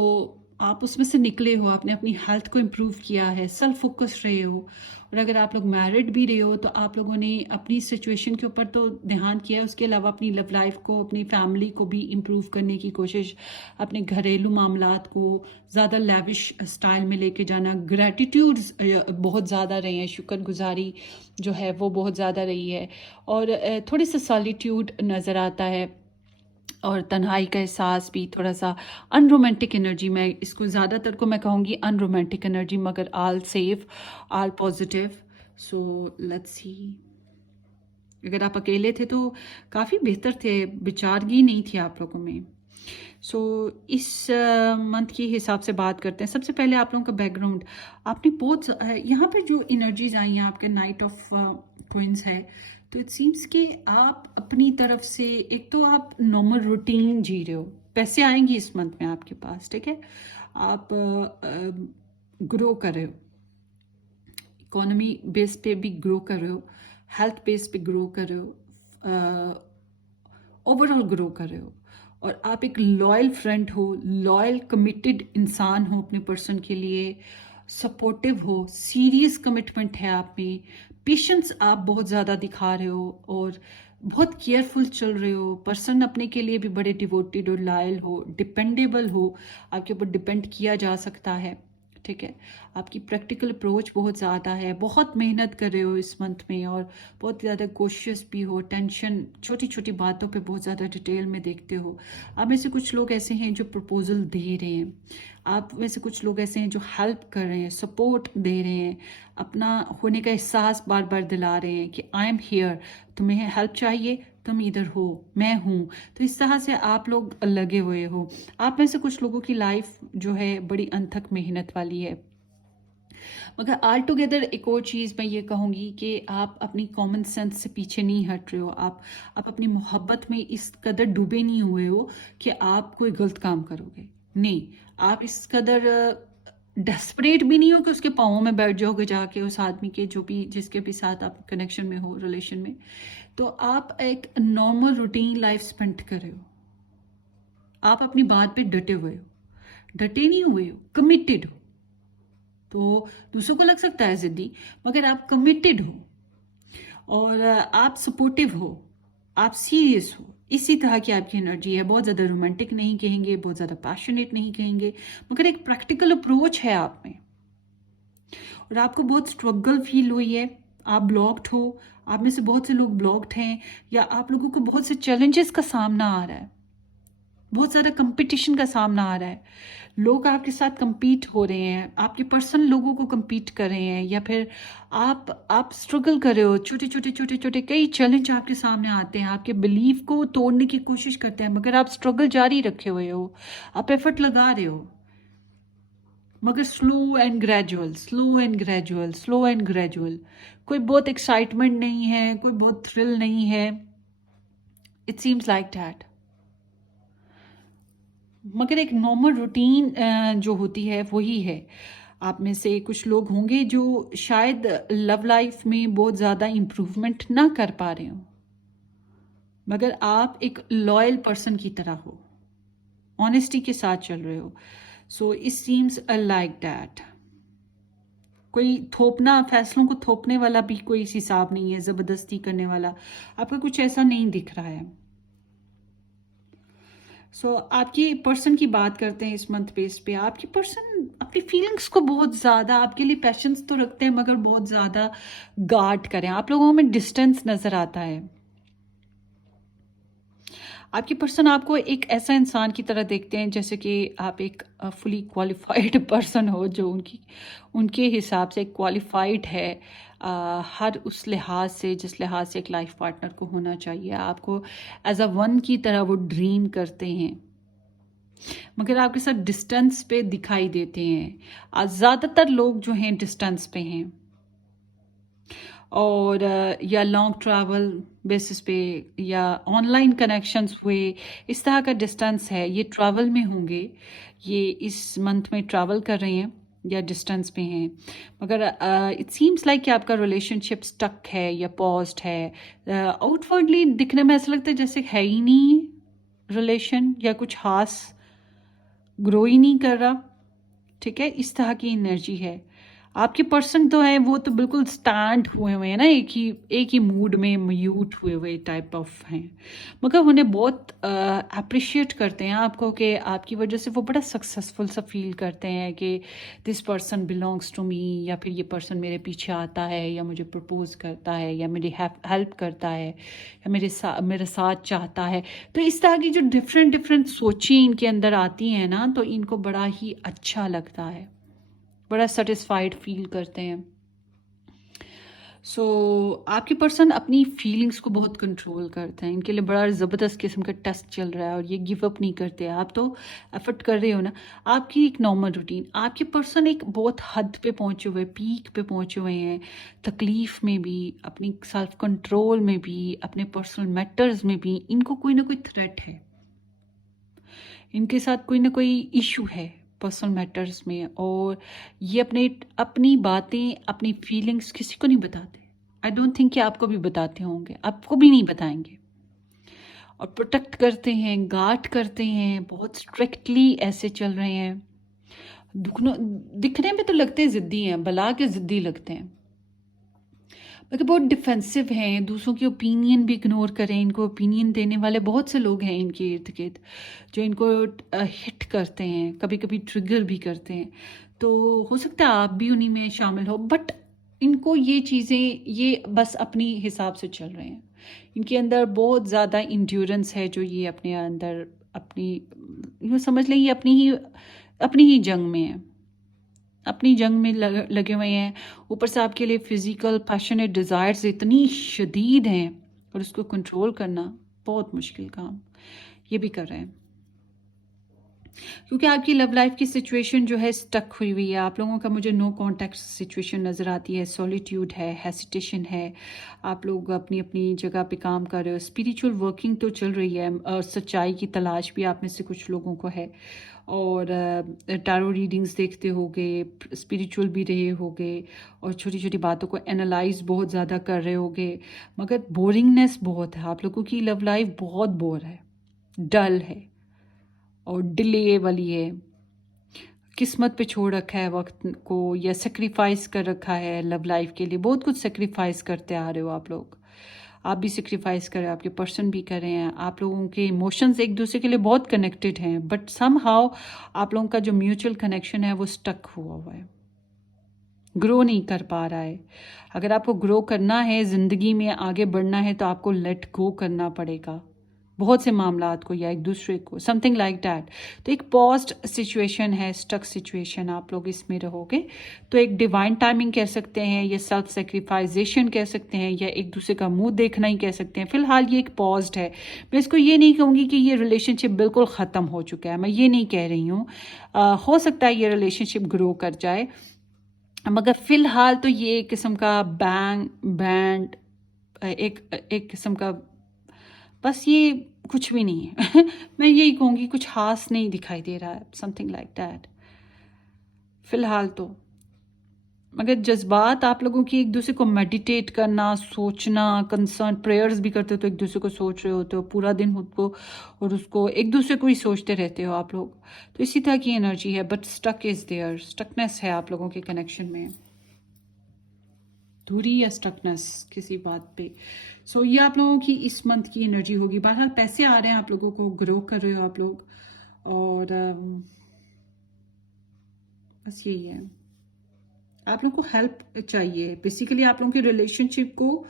आप उसमें से निकले हो, आपने अपनी हेल्थ को इम्प्रूव किया है, सेल्फ फोकस रहे हो। और अगर आप लोग मैरिड भी रहे हो तो आप लोगों ने अपनी सिचुएशन के ऊपर तो ध्यान किया है, उसके अलावा अपनी लव लाइफ को, अपनी फैमिली को भी इम्प्रूव करने की कोशिश, अपने घरेलू मामलात को ज़्यादा लैविश स्टाइल में लेके जाना, ग्रैटिट्यूड्स बहुत ज़्यादा रहे हैं, शुक्रगुजारी जो है वो बहुत ज़्यादा रही है, और थोड़ी सा सॉलिट्यूड नज़र आता है, और तन्हाई का एहसास भी, थोड़ा सा अनरोमांटिक एनर्जी, मैं इसको ज़्यादातर को मैं कहूँगी अनरोमांटिक एनर्जी, मगर all safe, all positive. So let's see, अगर आप अकेले थे तो काफ़ी बेहतर थे, विचारगी नहीं थी आप लोगों में। सो इस मंथ के हिसाब से बात करते हैं। सबसे पहले आप लोगों का बैकग्राउंड, आपने बहुत यहाँ पर जो एनर्जीज आई हैं, आपके नाइट ऑफ क्वींस है, तो इट सीम्स कि आप अपनी तरफ से, एक तो आप नॉर्मल रूटीन जी रहे हो, पैसे आएंगे इस मंथ में आपके पास, ठीक है, आप ग्रो कर रहे हो, इकोनॉमी बेस पे भी ग्रो कर रहे हो, हेल्थ बेस पे ग्रो कर रहे हो, ओवरऑल ग्रो कर रहे हो, और आप एक लॉयल फ्रेंड हो, लॉयल कमिटेड इंसान हो अपने पर्सन के लिए, सपोर्टिव हो, सीरियस कमिटमेंट है आप में, पेशेंस आप बहुत ज़्यादा दिखा रहे हो, और बहुत केयरफुल चल रहे हो। पर्सन अपने के लिए भी बड़े डिवोटेड और लॉयल हो, डिपेंडेबल हो, आपके ऊपर डिपेंड किया जा सकता है। ठीक है, आपकी प्रैक्टिकल अप्रोच बहुत ज़्यादा है, बहुत मेहनत कर रहे हो इस मंथ में, और बहुत ज़्यादा कोशिश भी हो, टेंशन, छोटी छोटी बातों पे बहुत ज़्यादा डिटेल में देखते हो। आप में से कुछ लोग ऐसे हैं जो प्रपोजल दे रहे हैं, आप में से कुछ लोग ऐसे हैं जो हेल्प कर रहे हैं, सपोर्ट दे रहे हैं, अपना होने का एहसास बार बार दिला रहे हैं कि आई एम हियर, तुम्हें हेल्प चाहिए, तुम इधर हो, मैं हूँ। तो इस तरह से आप लोग लगे हुए हो। आप में से कुछ लोगों की लाइफ जो है बड़ी अनथक मेहनत वाली है, मगर ऑल टुगेदर एक और चीज़ मैं ये कहूँगी कि आप अपनी कॉमन सेंस से पीछे नहीं हट रहे हो। आप अपनी मोहब्बत में इस कदर डूबे नहीं हुए हो कि आप कोई गलत काम करोगे। नहीं, आप इस कदर डेस्परेट भी नहीं हो कि उसके पाँवों में बैठ जाओगे जाके, उस आदमी के जो भी जिसके भी साथ आप कनेक्शन में हो, रिलेशन में। तो आप एक नॉर्मल रूटीन लाइफ स्पेंड कर रहे हो, आप अपनी बात पे डटे हुए हो, डटे नहीं हुए हो, कमिटेड हो। तो दूसरों को लग सकता है जिद्दी, मगर आप कमिटेड हो और आप सपोर्टिव हो, आप सीरियस हो। इसी तरह की आपकी एनर्जी है। बहुत ज़्यादा रोमांटिक नहीं कहेंगे, बहुत ज़्यादा पैशनेट नहीं कहेंगे, मगर एक प्रैक्टिकल अप्रोच है आप में। और आपको बहुत स्ट्रगल फील हुई है, आप ब्लॉक्ड हो, आप में से बहुत से लोग ब्लॉक्ड हैं, या आप लोगों को बहुत से चैलेंजेस का सामना आ रहा है, बहुत ज़्यादा कंपटीशन का सामना आ रहा है। लोग आपके साथ compete हो रहे हैं, आपके पर्सन लोगों को compete कर रहे हैं, या फिर आप स्ट्रगल कर रहे हो। छोटे छोटे छोटे छोटे कई चैलेंज आपके सामने आते हैं, आपके बिलीफ को तोड़ने की कोशिश करते हैं, मगर आप स्ट्रगल जारी रखे हुए हो, आप एफर्ट लगा रहे हो, मगर slow and gradual, slow and gradual, slow and gradual. कोई बहुत एक्साइटमेंट नहीं है, कोई बहुत थ्रिल नहीं है। It seems like that. मगर एक नॉर्मल रूटीन जो होती है वही है। आप में से कुछ लोग होंगे जो शायद लव लाइफ में बहुत ज़्यादा इम्प्रूवमेंट ना कर पा रहे हो, मगर आप एक लॉयल पर्सन की तरह हो, ऑनेस्टी के साथ चल रहे हो। So it seems like that. कोई थोपना, फैसलों को थोपने वाला भी कोई इस हिसाब नहीं है, ज़बरदस्ती करने वाला आपका कुछ ऐसा नहीं दिख रहा है। आपकी पर्सन की बात करते हैं इस मंथ बेस पे। आपकी पर्सन अपनी फीलिंग्स को बहुत ज़्यादा, आपके लिए पैशंस तो रखते हैं, मगर बहुत ज़्यादा गार्ड करें। आप लोगों में डिस्टेंस नज़र आता है। आपकी पर्सन आपको एक ऐसा इंसान की तरह देखते हैं जैसे कि आप एक फुली क्वालिफाइड पर्सन हो, जो उनके हिसाब से क्वालिफाइड है हर उस लिहाज से जिस लिहाज से एक लाइफ पार्टनर को होना चाहिए। आपको एज अ वन की तरह वो ड्रीम करते हैं, मगर आपके साथ डिस्टेंस पे दिखाई देते हैं। ज़्यादातर लोग जो हैं डिस्टेंस पे हैं, और या लॉन्ग ट्रैवल बेसिस पे या ऑनलाइन कनेक्शंस हुए, इस तरह का डिस्टेंस है। ये ट्रैवल में होंगे, ये इस मंथ में ट्रैवल कर रहे हैं या डिस्टेंस पे हैं, मगर इट सीम्स लाइक कि आपका रिलेशनशिप स्टक है या पॉज्ड है। आउटवर्डली दिखने में ऐसा लगता है जैसे है ही नहीं रिलेशन, या कुछ खास ग्रो ही नहीं कर रहा। ठीक है, इस तरह की एनर्जी है। आपके पर्सन तो है वो तो बिल्कुल स्टैंड हुए हुए हैं ना, एक ही मूड में म्यूट हुए हुए टाइप ऑफ हैं, मगर उन्हें बहुत अप्रिशिएट करते हैं आपको, कि आपकी वजह से वो बड़ा सक्सेसफुल सा फील करते हैं कि this person belongs to me, या फिर ये पर्सन मेरे पीछे आता है, या मुझे प्रपोज करता है, या मेरी हेल्प करता है, या मेरे साथ चाहता है। तो इस तरह की जो डिफरेंट डिफरेंट सोचें इनके अंदर आती हैं ना, तो इनको बड़ा ही अच्छा लगता है, बड़ा सेटिस्फाइड फील करते हैं। आपके पर्सन अपनी फीलिंग्स को बहुत कंट्रोल करते हैं। इनके लिए बड़ा ज़बरदस्त किस्म का टेस्ट चल रहा है, और ये गिव अप नहीं करते। आप तो एफर्ट कर रहे हो ना। आपकी एक नॉर्मल रूटीन, आपके पर्सन एक बहुत हद पे पहुंचे हुए, पीक पे पहुंचे हुए हैं, तकलीफ़ में भी, अपनी सेल्फ कंट्रोल में भी, अपने पर्सनल मैटर्स में भी। इनको कोई ना कोई थ्रेट है, इनके साथ कोई ना कोई इशू है पर्सनल मैटर्स में, और ये अपनी बातें, अपनी फीलिंग्स किसी को नहीं बताते। आई डोंट थिंक कि आपको भी बताते होंगे, आपको भी नहीं बताएंगे। और प्रोटेक्ट करते हैं, गार्ड करते हैं, बहुत स्ट्रिक्टली ऐसे चल रहे हैं। दिखने में तो लगते हैं ज़िद्दी हैं, भला के ज़िद्दी लगते हैं, मगर बहुत डिफेंसिव हैं, दूसरों की ओपिनियन भी इग्नोर करें। इनको ओपिनियन देने वाले बहुत से लोग हैं इनके इर्द गिर्द, जो इनको हिट करते हैं, कभी कभी ट्रिगर भी करते हैं। तो हो सकता है आप भी उन्हीं में शामिल हो, बट इनको ये चीज़ें, ये बस अपनी हिसाब से चल रहे हैं। इनके अंदर बहुत ज़्यादा इंड्योरेंस है, जो ये अपने अंदर अपनी, यूँ समझ लें ये अपनी ही जंग में है, अपनी जंग में लगे हुए हैं। ऊपर से आपके लिए फिजिकल पैशनेट डिज़ायर्स इतनी शदीद हैं, और उसको कंट्रोल करना बहुत मुश्किल काम, ये भी कर रहे हैं। क्योंकि आपकी लव लाइफ की सिचुएशन जो है स्टक हुई हुई है। आप लोगों का मुझे नो कॉन्टैक्ट सिचुएशन नज़र आती है, सॉलिट्यूड है, हेसिटेशन है। आप लोग अपनी अपनी जगह पे काम कर रहे हो, स्पिरिचुअल वर्किंग तो चल रही है और सच्चाई की तलाश भी आप में से कुछ लोगों को है। और टैरो रीडिंग्स देखते होगे, स्पिरिचुअल भी रहे होगे और छोटी छोटी बातों को एनालाइज बहुत ज़्यादा कर रहे होगे। मगर बोरिंगनेस बहुत है, आप लोगों की लव लाइफ बहुत बोर है, डल है और डिले वाली है। किस्मत पे छोड़ रखा है वक्त को, या सेक्रीफाइस कर रखा है लव लाइफ के लिए। बहुत कुछ सेक्रीफाइस करते आ रहे हो आप लोग। आप भी सेक्रीफाइस कर रहे हो, आपके पर्सन भी कर रहे हैं। आप लोगों के इमोशंस एक दूसरे के लिए बहुत कनेक्टेड हैं, बट सम हाउ आप लोगों का जो म्यूचुअल कनेक्शन है वो स्टक हुआ है, ग्रो नहीं कर पा रहा है। अगर आपको ग्रो करना है, ज़िंदगी में आगे बढ़ना है, तो आपको लेट गो करना पड़ेगा बहुत से मामलात को या एक दूसरे को, समथिंग लाइक दैट। तो एक पॉज्ड सिचुएशन है, स्टक सिचुएशन आप लोग इसमें रहोगे। तो एक डिवाइन टाइमिंग कह सकते हैं, या सेल्फ सेक्रीफाइजेशन कह सकते हैं, या एक दूसरे का मुंह देखना ही कह सकते हैं। फिलहाल ये एक पॉज्ड है। मैं इसको ये नहीं कहूँगी कि ये रिलेशनशिप बिल्कुल ख़त्म हो चुका है, मैं ये नहीं कह रही हूँ। हो सकता है ये रिलेशनशिप ग्रो कर जाए, मगर फिलहाल तो ये एक किस्म का बैंड, एक एक किस्म का, बस ये कुछ भी नहीं है। मैं यही कहूँगी कुछ खास नहीं दिखाई दे रहा है, समथिंग लाइक दैट फिलहाल तो। मगर जज्बात आप लोगों की एक दूसरे को मेडिटेट करना, सोचना, कंसर्न प्रेयर्स भी करते हो, तो एक दूसरे को सोच रहे होते हो पूरा दिन खुद को, और उसको एक दूसरे को ही सोचते रहते हो आप लोग। तो इसी तरह की एनर्जी है, but stuck is there, stuckness है आप लोगों के कनेक्शन में, दूरी या स्टकनेस किसी बात पे। सो ये आप लोगों की इस मंथ की एनर्जी होगी। बाहर पैसे आ रहे हैं आप लोगों को, ग्रो कर रहे हो आप लोग, और बस यही है। आप लोगों को हेल्प चाहिए, बेसिकली आप लोगों के रिलेशनशिप को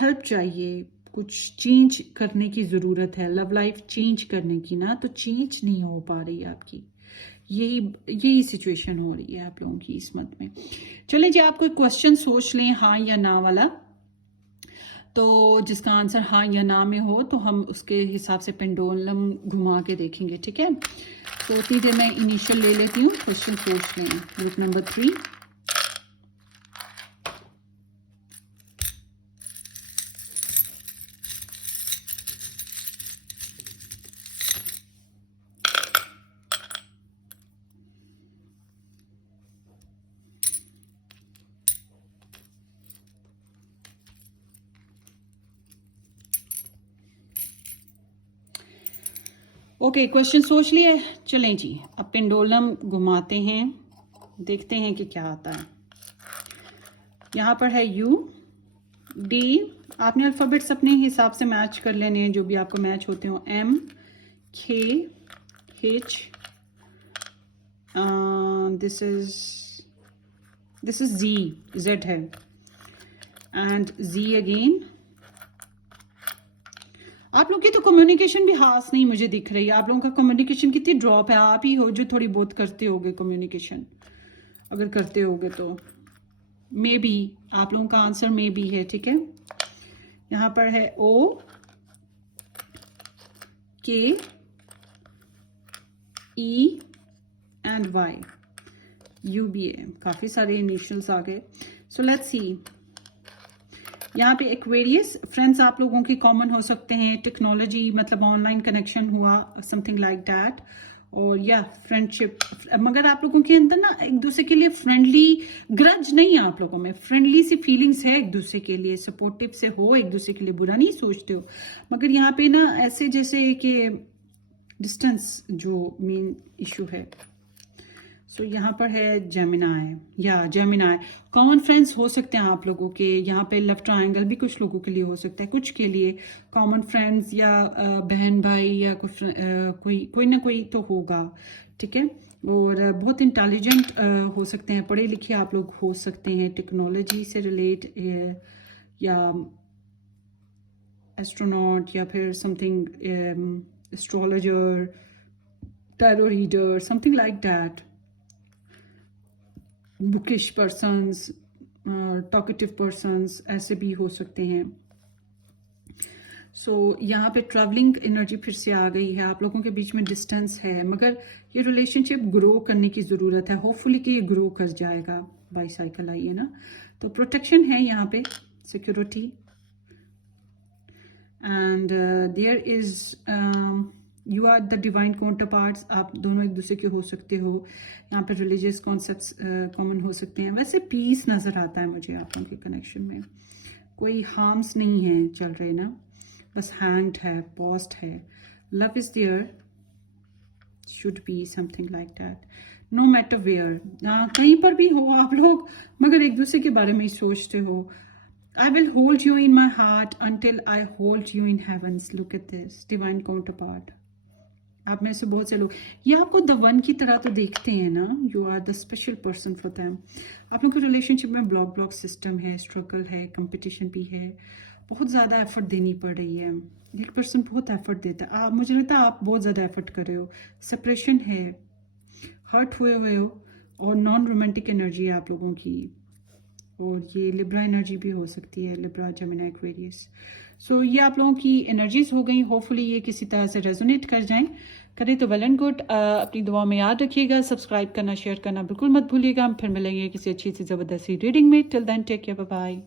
हेल्प चाहिए, कुछ चेंज करने की ज़रूरत है, लव लाइफ चेंज करने की ना, तो चेंज नहीं हो पा रही है आपकी। यही यही सिचुएशन हो रही है आप लोगों की इस मंथ में। चलें जी, आप कोई क्वेश्चन सोच लें हाँ या ना वाला, तो जिसका आंसर हाँ या ना में हो तो हम उसके हिसाब से पेंडुलम घुमा के देखेंगे, ठीक है। तो इतनी देर मैं इनिशियल ले लेती हूँ, क्वेश्चन सोच लें। ग्रुप नंबर 3, ओके क्वेश्चन सोच लिए। चलें जी, अब पेंडुलम घुमाते हैं, देखते हैं कि क्या आता है। यहाँ पर है यू डी, आपने अल्फ़ाबेट्स अपने हिसाब से मैच कर लेने हैं, जो भी आपको मैच होते हो। M, K, H, this is G, Z है, एंड जी अगेन। आप लोग की तो कम्युनिकेशन भी खास नहीं मुझे दिख रही है। आप लोगों का कम्युनिकेशन कितनी ड्रॉप है। आप ही हो जो थोड़ी बहुत करते होगे कम्युनिकेशन, अगर करते होगे तो मे बी आप लोगों का आंसर मे बी है, ठीक है। यहाँ पर है O, K, E and Y, U B A. काफ़ी सारे इनिशियल्स आ गए। So let's see. यहाँ पे एक्वेरियस, फ्रेंड्स आप लोगों की कॉमन हो सकते हैं, टेक्नोलॉजी मतलब ऑनलाइन कनेक्शन हुआ, समथिंग लाइक दैट, और या फ्रेंडशिप। मगर आप लोगों के अंदर ना एक दूसरे के लिए फ्रेंडली, ग्रज नहीं है आप लोगों में, फ्रेंडली सी फीलिंग्स है एक दूसरे के लिए, सपोर्टिव से हो, एक दूसरे के लिए बुरा नहीं सोचते हो। मगर यहाँ पे ना ऐसे जैसे कि डिस्टेंस जो मेन इशू है। सो यहाँ पर है जेमिनाई, या जेमिनाई कॉमन फ्रेंड्स हो सकते हैं आप लोगों के। यहाँ पे लव ट्रायंगल भी कुछ लोगों के लिए हो सकता है, कुछ के लिए कॉमन फ्रेंड्स या बहन भाई या कोई ना कोई तो होगा, ठीक है। और बहुत इंटेलिजेंट हो सकते हैं, पढ़े लिखे आप लोग हो सकते हैं, टेक्नोलॉजी से रिलेट, या एस्ट्रोनॉट, या फिर something astrologer, tarot reader, something like that. Bookish persons, talkative persons ऐसे भी हो सकते हैं। सो यहाँ पे ट्रैवलिंग एनर्जी फिर से आ गई है, आप लोगों के बीच में डिस्टेंस है, मगर ये रिलेशनशिप ग्रो करने की ज़रूरत है। होपफुली कि ये ग्रो कर जाएगा। बाईसाइकिल आई है ना, तो प्रोटेक्शन है यहाँ पे, security, and there is you are the divine counterparts. आप दोनों एक दूसरे के हो सकते हो। यहाँ पे रिलीजियस कॉन्सेप्ट्स कॉमन हो सकते हैं। वैसे पीस नज़र आता है मुझे आप लोगों के कनेक्शन में, कोई हार्म्स नहीं है चल रहे ना, बस हैंड है, पॉस्ट है। Love is there, should be something like that, no matter where, कहीं पर भी हो आप लोग, मगर एक दूसरे के बारे में ही सोचते हो। I will hold you in my heart until I hold you in heavens. Look at this, divine counterpart. आप में से बहुत से लोग ये आपको द वन की तरह तो देखते हैं ना, you are the special person for them. आप लोग के रिलेशनशिप में ब्लॉक सिस्टम है, स्ट्रगल है, कंपटीशन भी है, बहुत ज़्यादा एफर्ट देनी पड़ रही है। एक पर्सन बहुत एफर्ट देता है, आप, मुझे लगता है आप बहुत ज़्यादा एफर्ट कर रहे हो। सेपरेशन है, हर्ट हुए हो, और नॉन रोमांटिक एनर्जी है आप लोगों की, और ये लिब्रा एनर्जी भी हो सकती है, लिब्रा, जेमिनी, एक्वेरियस। सो ये आप लोगों की एनर्जीज हो गई। होपफुली ये किसी तरह से रेजोनेट कर जाएं, करें तो वेल एंड गुड। अपनी दुआ में याद रखिएगा, सब्सक्राइब करना, शेयर करना बिल्कुल मत भूलिएगा। हम फिर मिलेंगे किसी अच्छी सी ज़बरदस्ती रीडिंग में। Till then take care, bye bye.